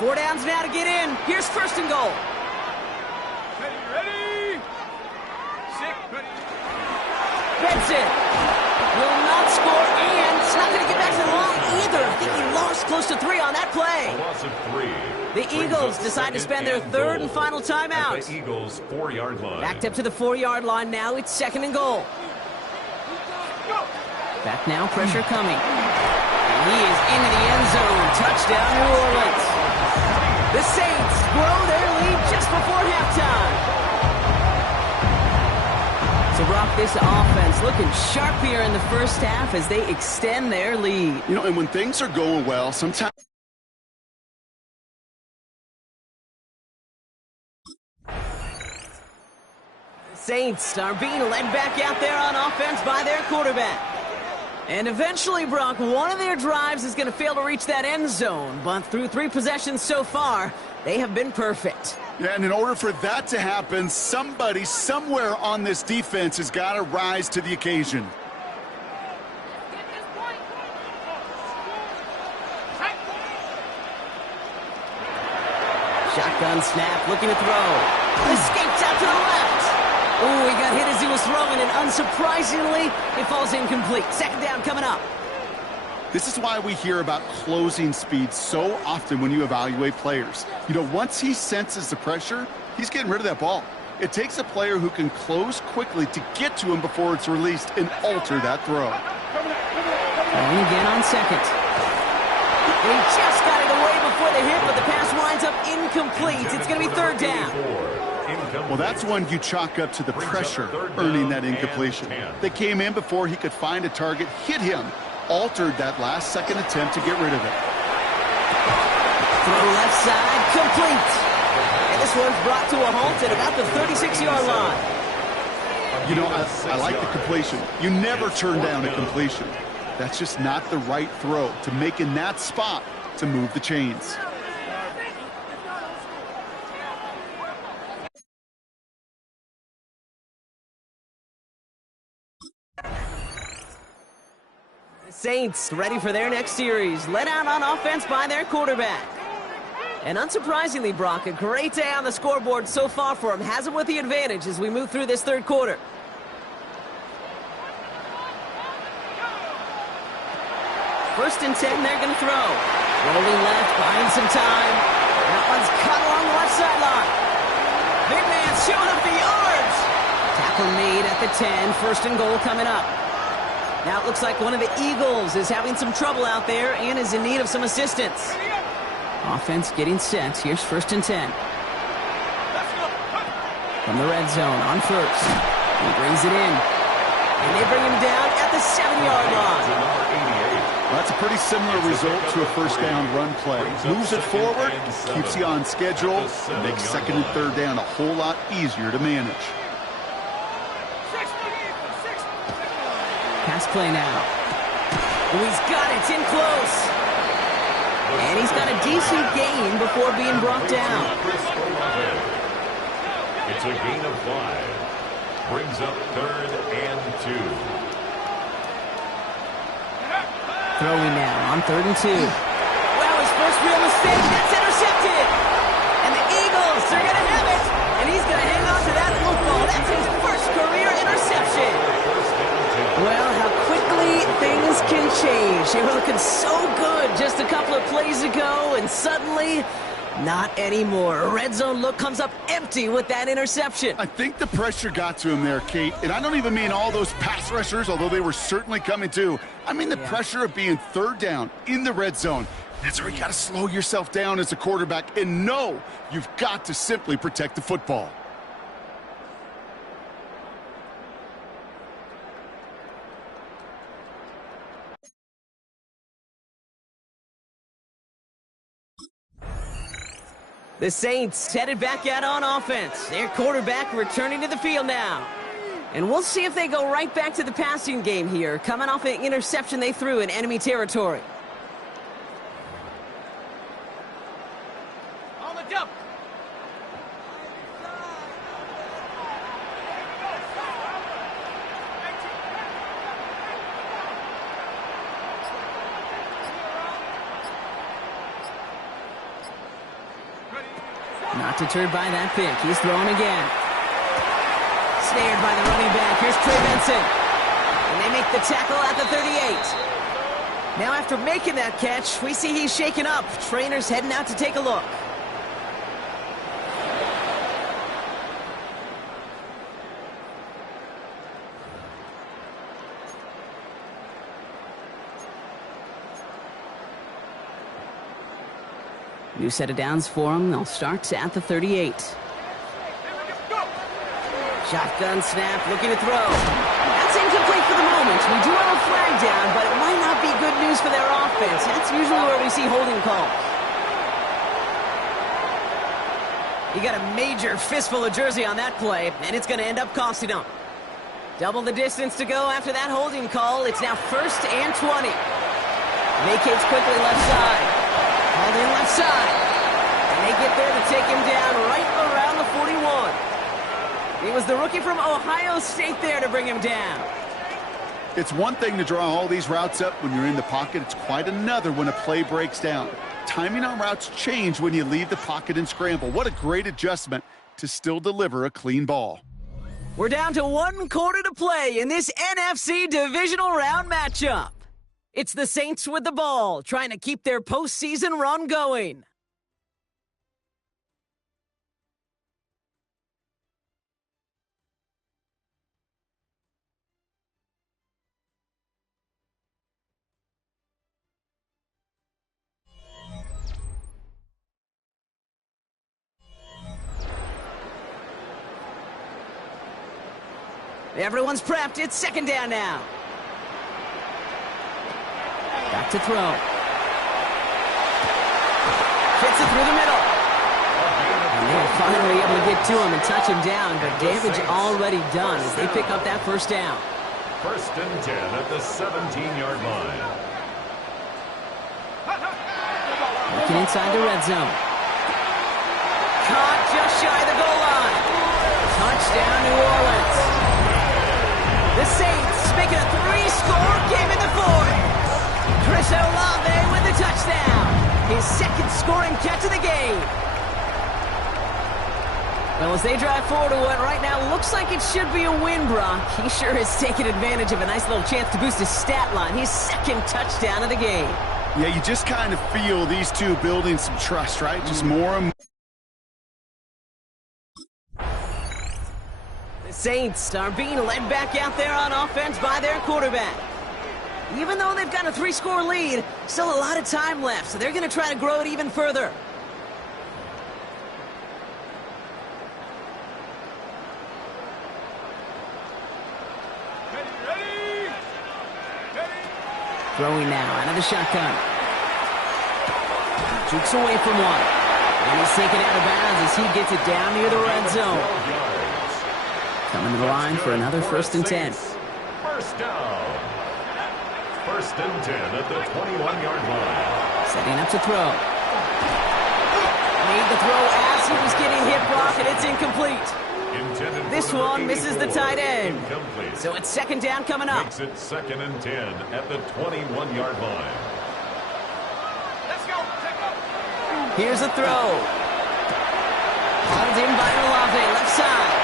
4 downs now to get in. Here's first and goal. Benson will not score, and it's not going to get back to the line either. I think he lost close to 3 on that play. A loss of 3. The Eagles decide to spend their third and final timeout. At the Eagles' 4-yard line. Backed up to the 4-yard line now. It's second and goal. Back now, pressure coming. And he is into the end zone. Touchdown, New Orleans. The Saints grow their lead just before halftime. So, Brock, this offense looking sharp here in the first half as they extend their lead. You know, and when things are going well, sometimes... The Saints are being led back out there on offense by their quarterback. And eventually, Brock, one of their drives is going to fail to reach that end zone. But through 3 possessions so far, they have been perfect. Yeah, and in order for that to happen, somebody somewhere on this defense has got to rise to the occasion. Shotgun snap, looking to throw. Escapes out to the left. Oh, he got hit as he was throwing, and unsurprisingly, it falls incomplete. Second down coming up. This is why we hear about closing speed so often when you evaluate players. You know, once he senses the pressure, he's getting rid of that ball. It takes a player who can close quickly to get to him before it's released and alter that throw. And again on second. He just got it away before the hit, but the pass winds up incomplete. It's going to be third down. Well, that's one you chalk up to the pressure earning that incompletion. They came in before he could find a target, hit him, altered that last-second attempt to get rid of it. Throw left side, complete. And this one's brought to a halt at about the 36-yard line. You know, I like the completion. You never turn down a completion. That's just not the right throw to make in that spot to move the chains. Saints ready for their next series, led out on offense by their quarterback. And unsurprisingly, Brock, a great day on the scoreboard so far for him. Has him with the advantage as we move through this third quarter. First and 10, they're going to throw. Rolling left, buying some time. That one's cut along the left sideline. Big man showing up the yards. Tackle made at the 10, first and goal coming up. Now it looks like one of the Eagles is having some trouble out there and is in need of some assistance. Offense getting set. Here's first and 10. From the red zone on first. He brings it in. And they bring him down at the 7-yard line. Well, that's a pretty similar result to a first down run play. Moves it forward, keeps you on schedule, and makes second and third down a whole lot easier to manage. Pass play now. Oh, he's got it. It's in close. And he's got a decent gain before being brought down. It's a gain of 5. Brings up third and 2. Throwing now on third and 2. Well, his first real mistake. That's intercepted. And the Eagles are going to have it. And he's going to hang on to that football. That's his first career interception. Well, how quickly things can change. They were looking so good just a couple of plays ago, and suddenly Not anymore. A red zone look comes up empty with that interception. I think the pressure got to him there, Kate. And I don't even mean all those pass rushers, although they were certainly coming too. I mean the pressure of being third down in the red zone. That's where you got to slow yourself down as a quarterback and know you've got to simply protect the football. The Saints headed back out on offense. Their quarterback returning to the field now. And we'll see if they go right back to the passing game here, coming off an interception they threw in enemy territory. On the jump. Not deterred by that pick. He's thrown again. Snared by the running back. Here's Trey Benson. And they make the tackle at the 38. Now after making that catch, we see he's shaken up. Trainer's heading out to take a look. New set of downs for him. They'll start at the 38. Shotgun snap, looking to throw. That's incomplete for the moment. We do have a flag down, but it might not be good news for their offense. That's usually where we see holding calls. He got a major fistful of jersey on that play, and it's going to end up costing him. Double the distance to go after that holding call. It's now 1st and 20. Vacates quickly left side. Called in left side. And they get there to take him down right around the 41. It was the rookie from Ohio State there to bring him down. It's one thing to draw all these routes up when you're in the pocket. It's quite another when a play breaks down. Timing on routes change when you leave the pocket and scramble. What a great adjustment to still deliver a clean ball. We're down to 1 quarter to play in this NFC divisional round matchup. It's the Saints with the ball, trying to keep their postseason run going. Everyone's prepped. It's 2nd down now. Back to throw. Fits it through the middle. And they're finally able to get to him and touch him down, but damage already done as they pick up that 1st down. 1st and 10 at the 17-yard line. Looking inside the red zone. Caught just shy of the goal line. Touchdown, New Orleans. The Saints making a 3-score game in the 4th. Chris Olave with the touchdown. His 2nd scoring catch of the game. Well, as they drive forward to what right now looks like it should be a win, Brock, he sure has taken advantage of a nice little chance to boost his stat line. His 2nd touchdown of the game. Yeah, you just kind of feel these two building some trust, right? Just more and more. The Saints are being led back out there on offense by their quarterback. Even though they've got a 3-score lead, still a lot of time left, so they're going to try to grow it even further. Ready. Throwing now out of the shotgun. Jukes away from one. And he's taken out of bounds as he gets it down near the red zone. Coming to the line for another 1st and 10. 1st down. 1st and 10 at the 21-yard line. Setting up to throw. Made the throw as he was getting hit, Brock, and it's incomplete. This one misses the tight end. Incomplete. So it's 2nd down coming up. Makes it 2nd and 10 at the 21-yard line. Let's go. Take off. Here's a throw. Hauled in by Olave, left side.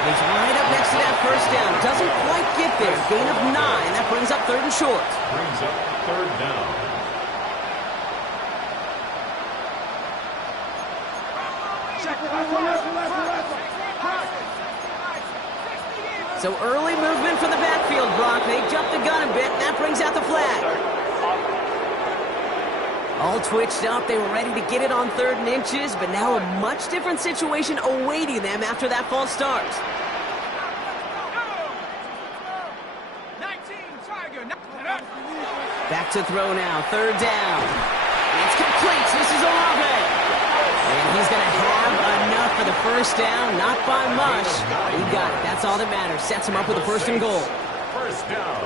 He's right up next to that 1st down. Doesn't quite get there. Gain of 9. That brings up 3rd and short. Brings up 3rd down. So early movement from the backfield, Brock. They jumped the gun a bit, and that brings out the flag. All twitched up. They were ready to get it on 3rd and inches, but now a much different situation awaiting them after that false start. 19, Tiger. Back to throw now. 3rd down. It's complete. This is Olave. And he's going to have enough for the 1st down. Not by much. He got it. That's all that matters. Sets him up with a 1st and goal. 1st down.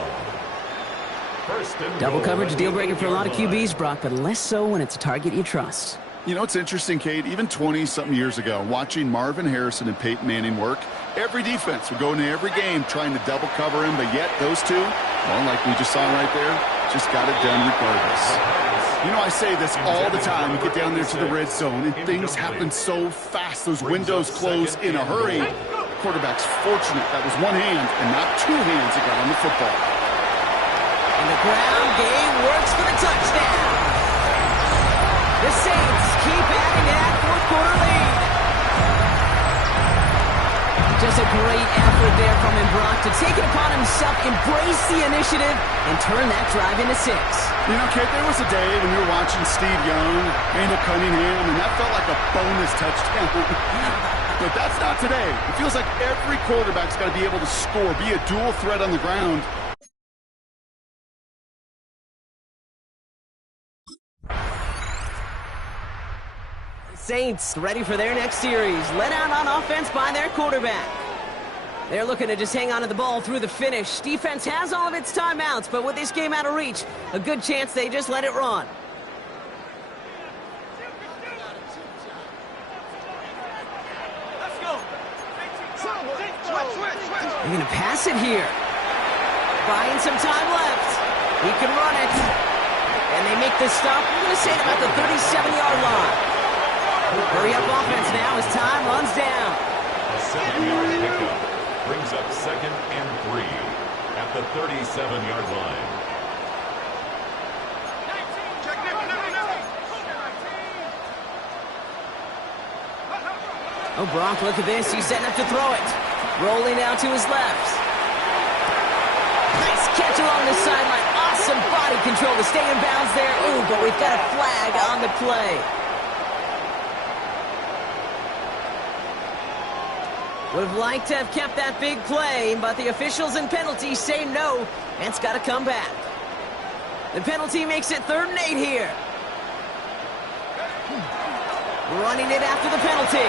Double coverage, deal breaker for a lot of QBs, Brock, but less so when it's a target you trust. You know, it's interesting, Kate, even 20-something years ago, watching Marvin Harrison and Peyton Manning work, every defense would go into every game trying to double cover him, but yet those two, well, like we just saw right there, just got it done regardless. You know, I say this all the time. You get down there to the red zone, and things happen so fast. Those windows close in a hurry. Quarterback's fortunate that was one hand and not 2 hands that got on the football. And the ground game works for the touchdown. The Saints keep adding to that 4th quarter lead. Just a great effort there from him, Brock, to take it upon himself, embrace the initiative, and turn that drive into 6. You know, Kate, there was a day when we were watching Steve Young, Randall Cunningham, and that felt like a bonus touchdown. But that's not today. It feels like every quarterback's got to be able to score, be a dual threat on the ground. Saints ready for their next series. Let out on offense by their quarterback. They're looking to just hang on to the ball through the finish. Defense has all of its timeouts, but with this game out of reach, a good chance they just let it run. Let's go. They're going to pass it here. Buying some time left. He can run it. And they make the stop. I'm going to say about the 37-yard line. Hurry up offense now as time runs down. A 7-yard pickup brings up 2nd and 3 at the 37-yard line. Oh, Brock, look at this. He's setting up to throw it. Rolling out to his left. Nice catch along the sideline. Awesome body control to stay in bounds there. Ooh, but we've got a flag on the play. Would have liked to have kept that big play, but the officials and penalties say no, and it's got to come back. The penalty makes it 3rd and 8 here. Running it after the penalty.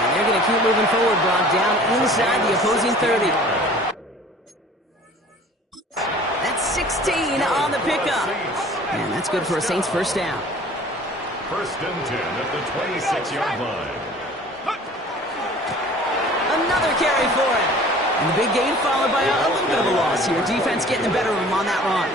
And they're going to keep moving forward, Brock, down inside the opposing 30. That's 16 on the pickup. And that's good for a Saints 1st down. 1st and 10 at the 26-yard line. Another carry for him. And the big gain followed by a little bit of a loss here. Defense getting the better of him on that run.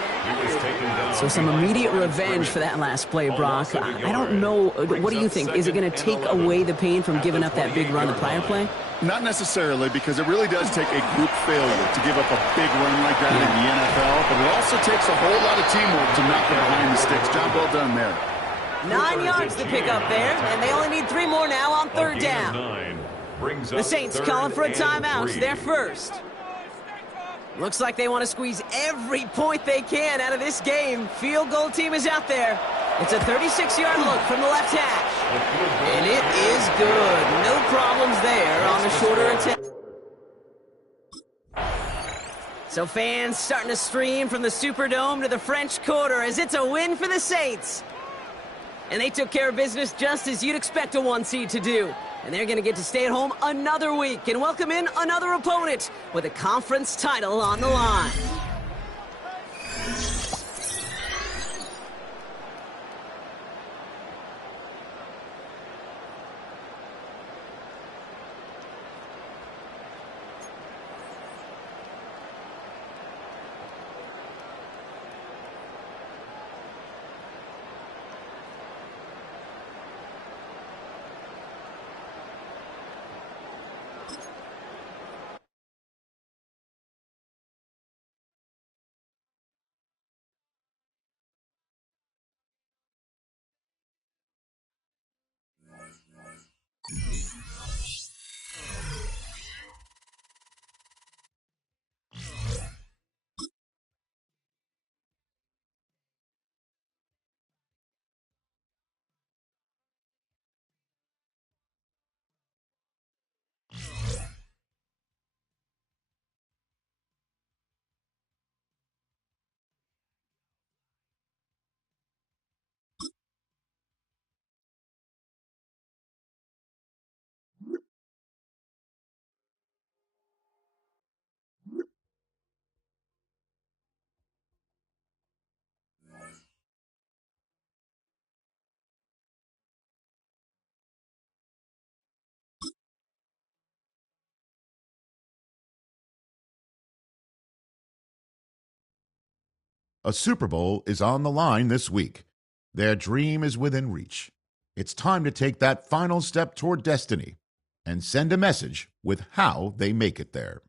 So some immediate revenge for that last play, Brock. I don't know. What do you think? Is it going to take away the pain from giving up that big run the prior play? Not necessarily, because it really does take a group failure to give up a big run like that in the NFL, but it also takes a whole lot of teamwork to knock it behind the sticks. Job well done there. 9 yards to pick up there, and they only need 3 more now on 3rd down. The Saints calling for a timeout. They're first. Looks like they want to squeeze every point they can out of this game. Field goal team is out there. It's a 36-yard look from the left hash. And it is good. No problems there on the shorter attempt. So fans starting to stream from the Superdome to the French Quarter as it's a win for the Saints. And they took care of business just as you'd expect a 1 seed to do. And they're going to get to stay at home another week and welcome in another opponent with a conference title on the line. A Super Bowl is on the line this week. Their dream is within reach. It's time to take that final step toward destiny and send a message with how they make it there.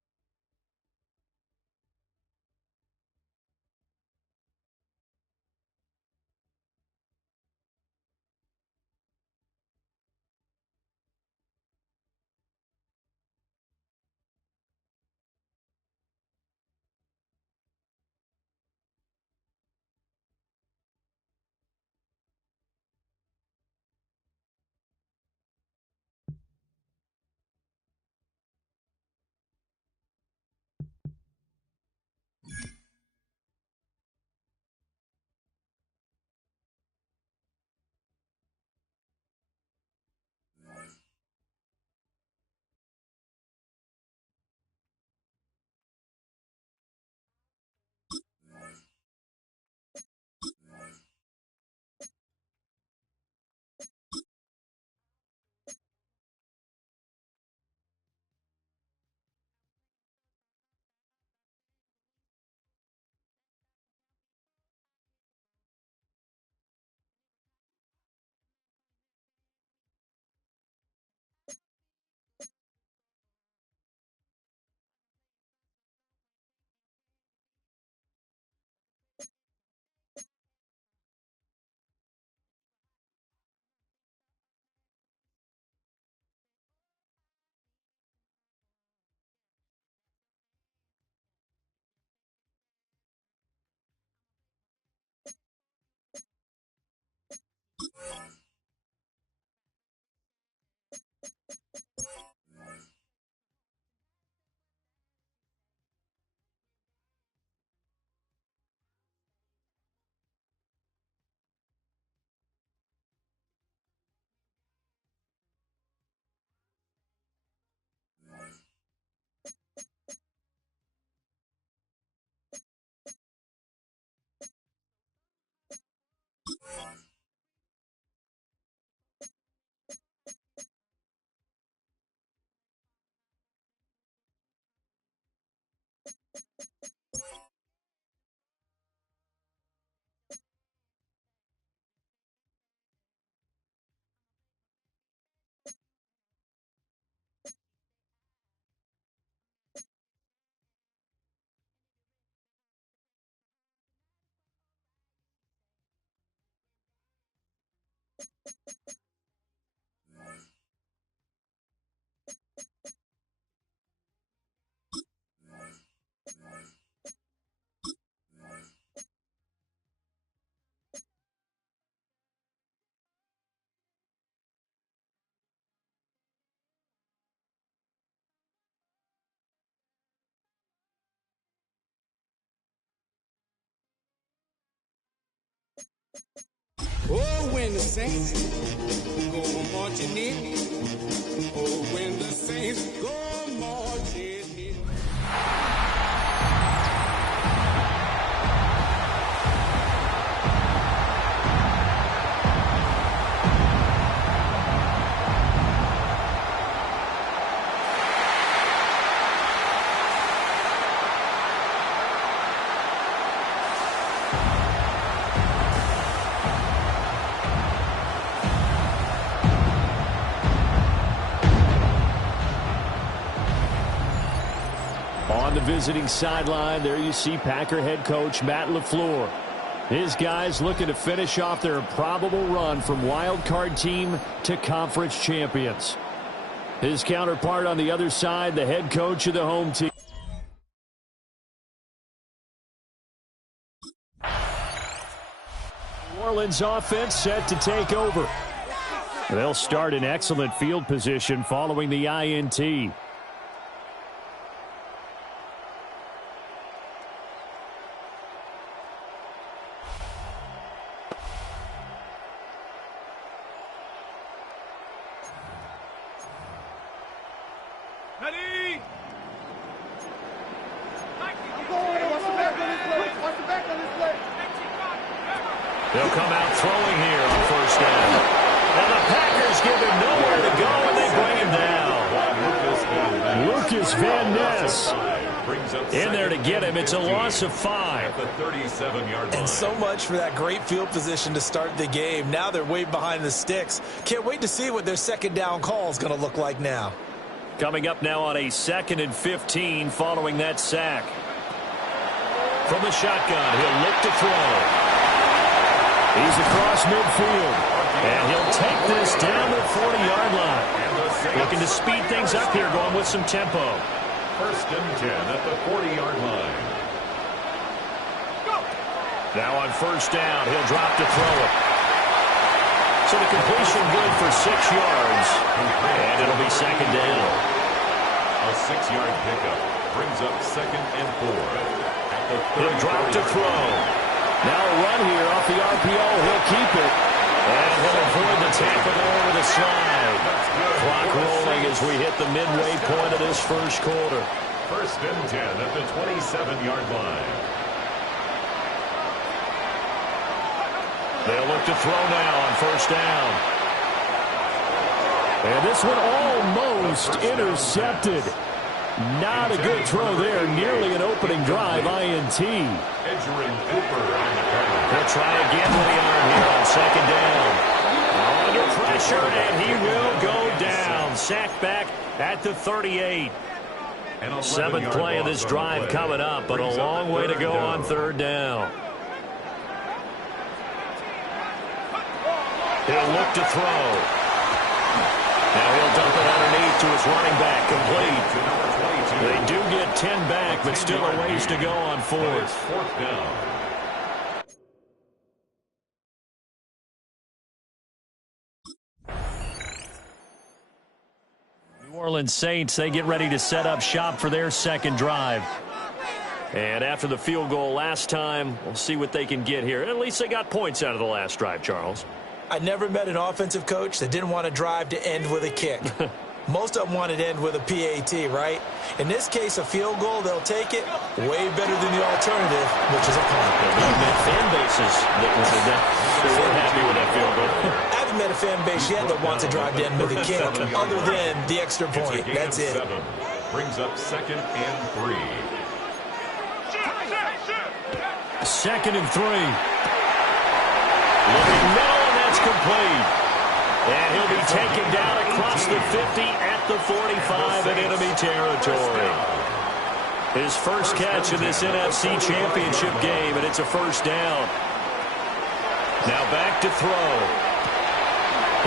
Oh, when the saints go marching in. Oh, when the saints go marching in. On the visiting sideline, there you see Packer head coach Matt LaFleur. His guys looking to finish off their probable run from wild card team to conference champions. His counterpart on the other side, the head coach of the home team. New Orleans offense set to take over. They'll start in excellent field position following the INT. Ready? They'll come out throwing here on first down. And the Packers give him nowhere to go, and they bring him down. Lucas Van Ness Brings up In there to second get him. and It's a 15 loss of 5. at the 37-yard line. And so much for that great field position to start the game. Now they're way behind the sticks. Can't wait to see what their second down call is going to look like now. Coming up now on a 2nd and 15 following that sack. From the shotgun, he'll look to throw. He's across midfield. And he'll take this down the 40-yard line. Looking to speed things up here, going with some tempo. 1st and 10 at the 40-yard line. Now on 1st down, he'll drop to throw it. So the completion good for 6 yards. And it'll be 2nd down. A 6-yard pickup brings up 2nd and 4 at the 30. He'll drop to throw. Now a run here off the RPO. He'll keep it. And he'll avoid the tackle there with a slide. Clock rolling as we hit the midway point of this first quarter. 1st and 10 at the 27-yard line. They'll look to throw now on 1st down. And this one almost intercepted. Not a good throw there. Nearly an opening drive, INT. Edgerrin Cooper on the cover. He'll try again with the arm here on 2nd down. Under pressure, and he will go down. Sacked back at the 38. 7th play of this drive coming up, but a long way to go on 3rd down. He'll look to throw. Now he'll dump it underneath to his running back, complete. They do get 10 back, but still a ways to go on 4th. 4th down. New Orleans Saints, they get ready to set up shop for their 2nd drive. And after the field goal last time, we'll see what they can get here. At least they got points out of the last drive, Charles. I never met an offensive coach that didn't want to drive to end with a kick. Most of them wanted to end with a PAT, right? In this case, a field goal, they'll take it. Way better than the alternative, which is a punt. We've met fan bases that weren't happy with that field goal. I haven't met a fan base yet that wants to drive to end with a kick, other than the extra point. That's it. 7. Brings up 2nd and 3. 2nd and 3. Looking middle, and that's complete. And he'll be taken down across the 50 at the 45 in enemy territory. His first catch in this NFC Championship game, and it's a 1st down. Now back to throw.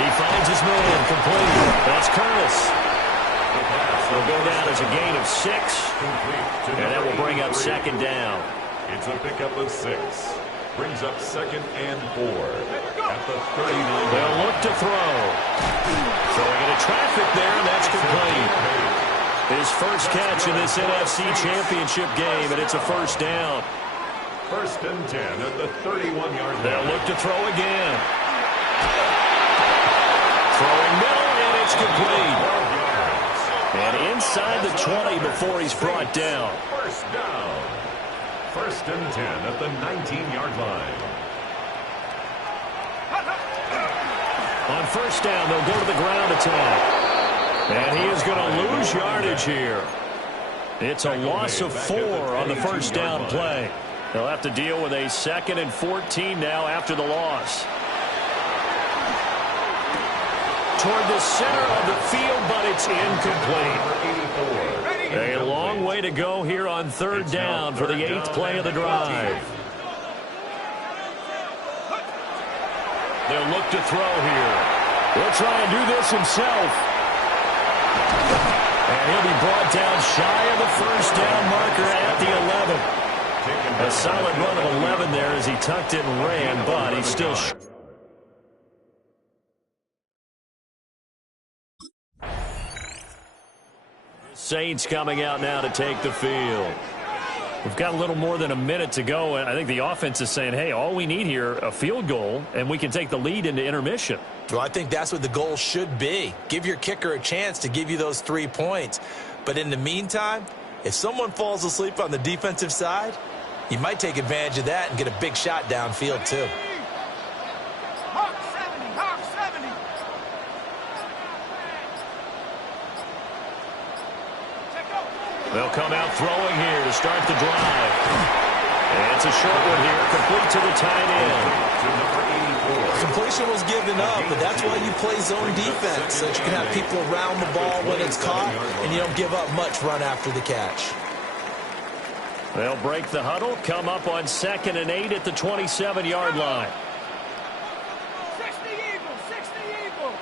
He finds his man, complete. That's Curtis. He'll go down as a gain of 6, and that will bring up 2nd down. It's a pickup of 6. Brings up 2nd and 4 at the 39. They'll look to throw. Throwing into traffic there, and that's complete. His first catch in this NFC Championship game, and it's a 1st down. 1st and 10 at the 31-yard line. They'll look to throw again. Throwing middle, and it's complete. And inside the 20 before he's brought down. 1st down. 1st and 10 at the 19-yard line. On 1st down, they'll go to the ground attack. And he is going to lose yardage here. It's a loss of 4 on the 1st down play. They'll have to deal with a 2nd and 14 now after the loss. Toward the center of the field, but it's incomplete. A long way to go here on 3rd down for the 8th play of the drive. They'll look to throw here. He'll try and do this himself. And he'll be brought down shy of the 1st down marker at the 11. A solid run of 11 there as he tucked it and ran, but he's still Saints coming out now to take the field. We've got a little more than a minute to go, and I think the offense is saying, hey, all we need here, a field goal, and we can take the lead into intermission. Well, I think that's what the goal should be. Give your kicker a chance to give you those 3 points. But in the meantime, if someone falls asleep on the defensive side, you might take advantage of that and get a big shot downfield, too. Hawk 70, Hawk 70. Check out. They'll come out throwing here to start the drive. And it's a short one here, complete to the tight end. Completion was given up, but that's why you play zone defense, so that you can have people around the ball when it's caught, and you don't give up much run after the catch. They'll break the huddle, come up on 2nd and 8 at the 27-yard line. 60 Eagles, 60 Eagles.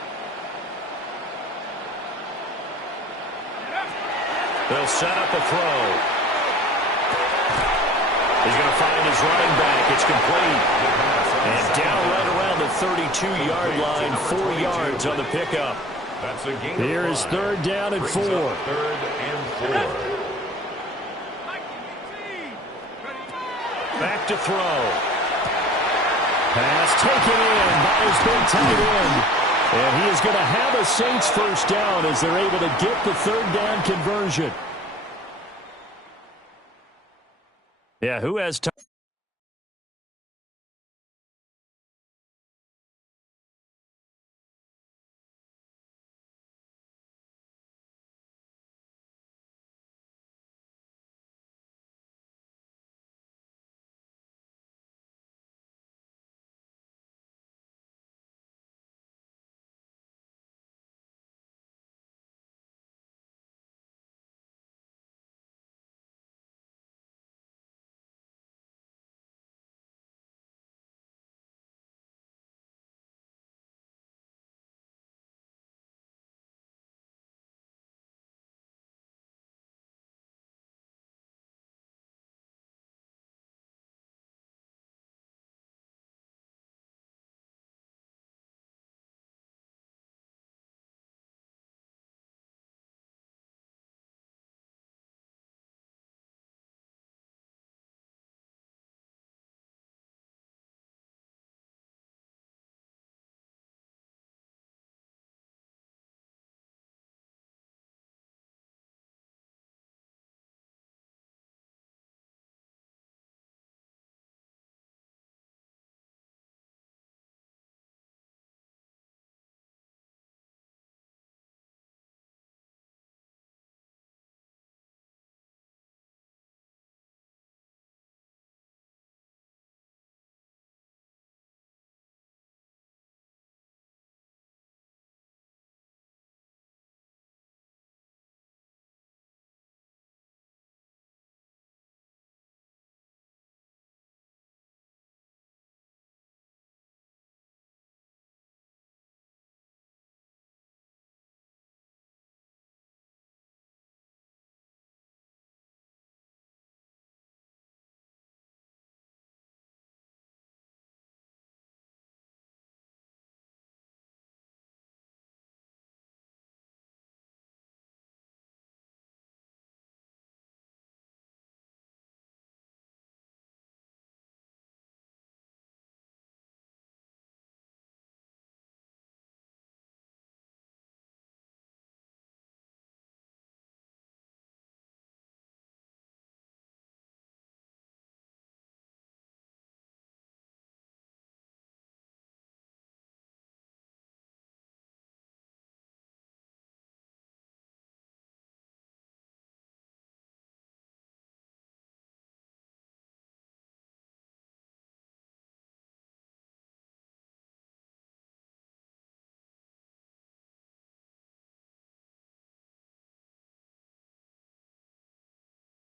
They'll set up a throw. He's going to find his running back. It's complete. And down right around the 32-yard line, 4 yards on the pickup. That's a gain. Here is 3rd down and 4. 3rd and 4. Back to throw. Pass taken in by his big tight end. And he is going to have a Saints first down as they're able to get the 3rd down conversion. Yeah, who has time?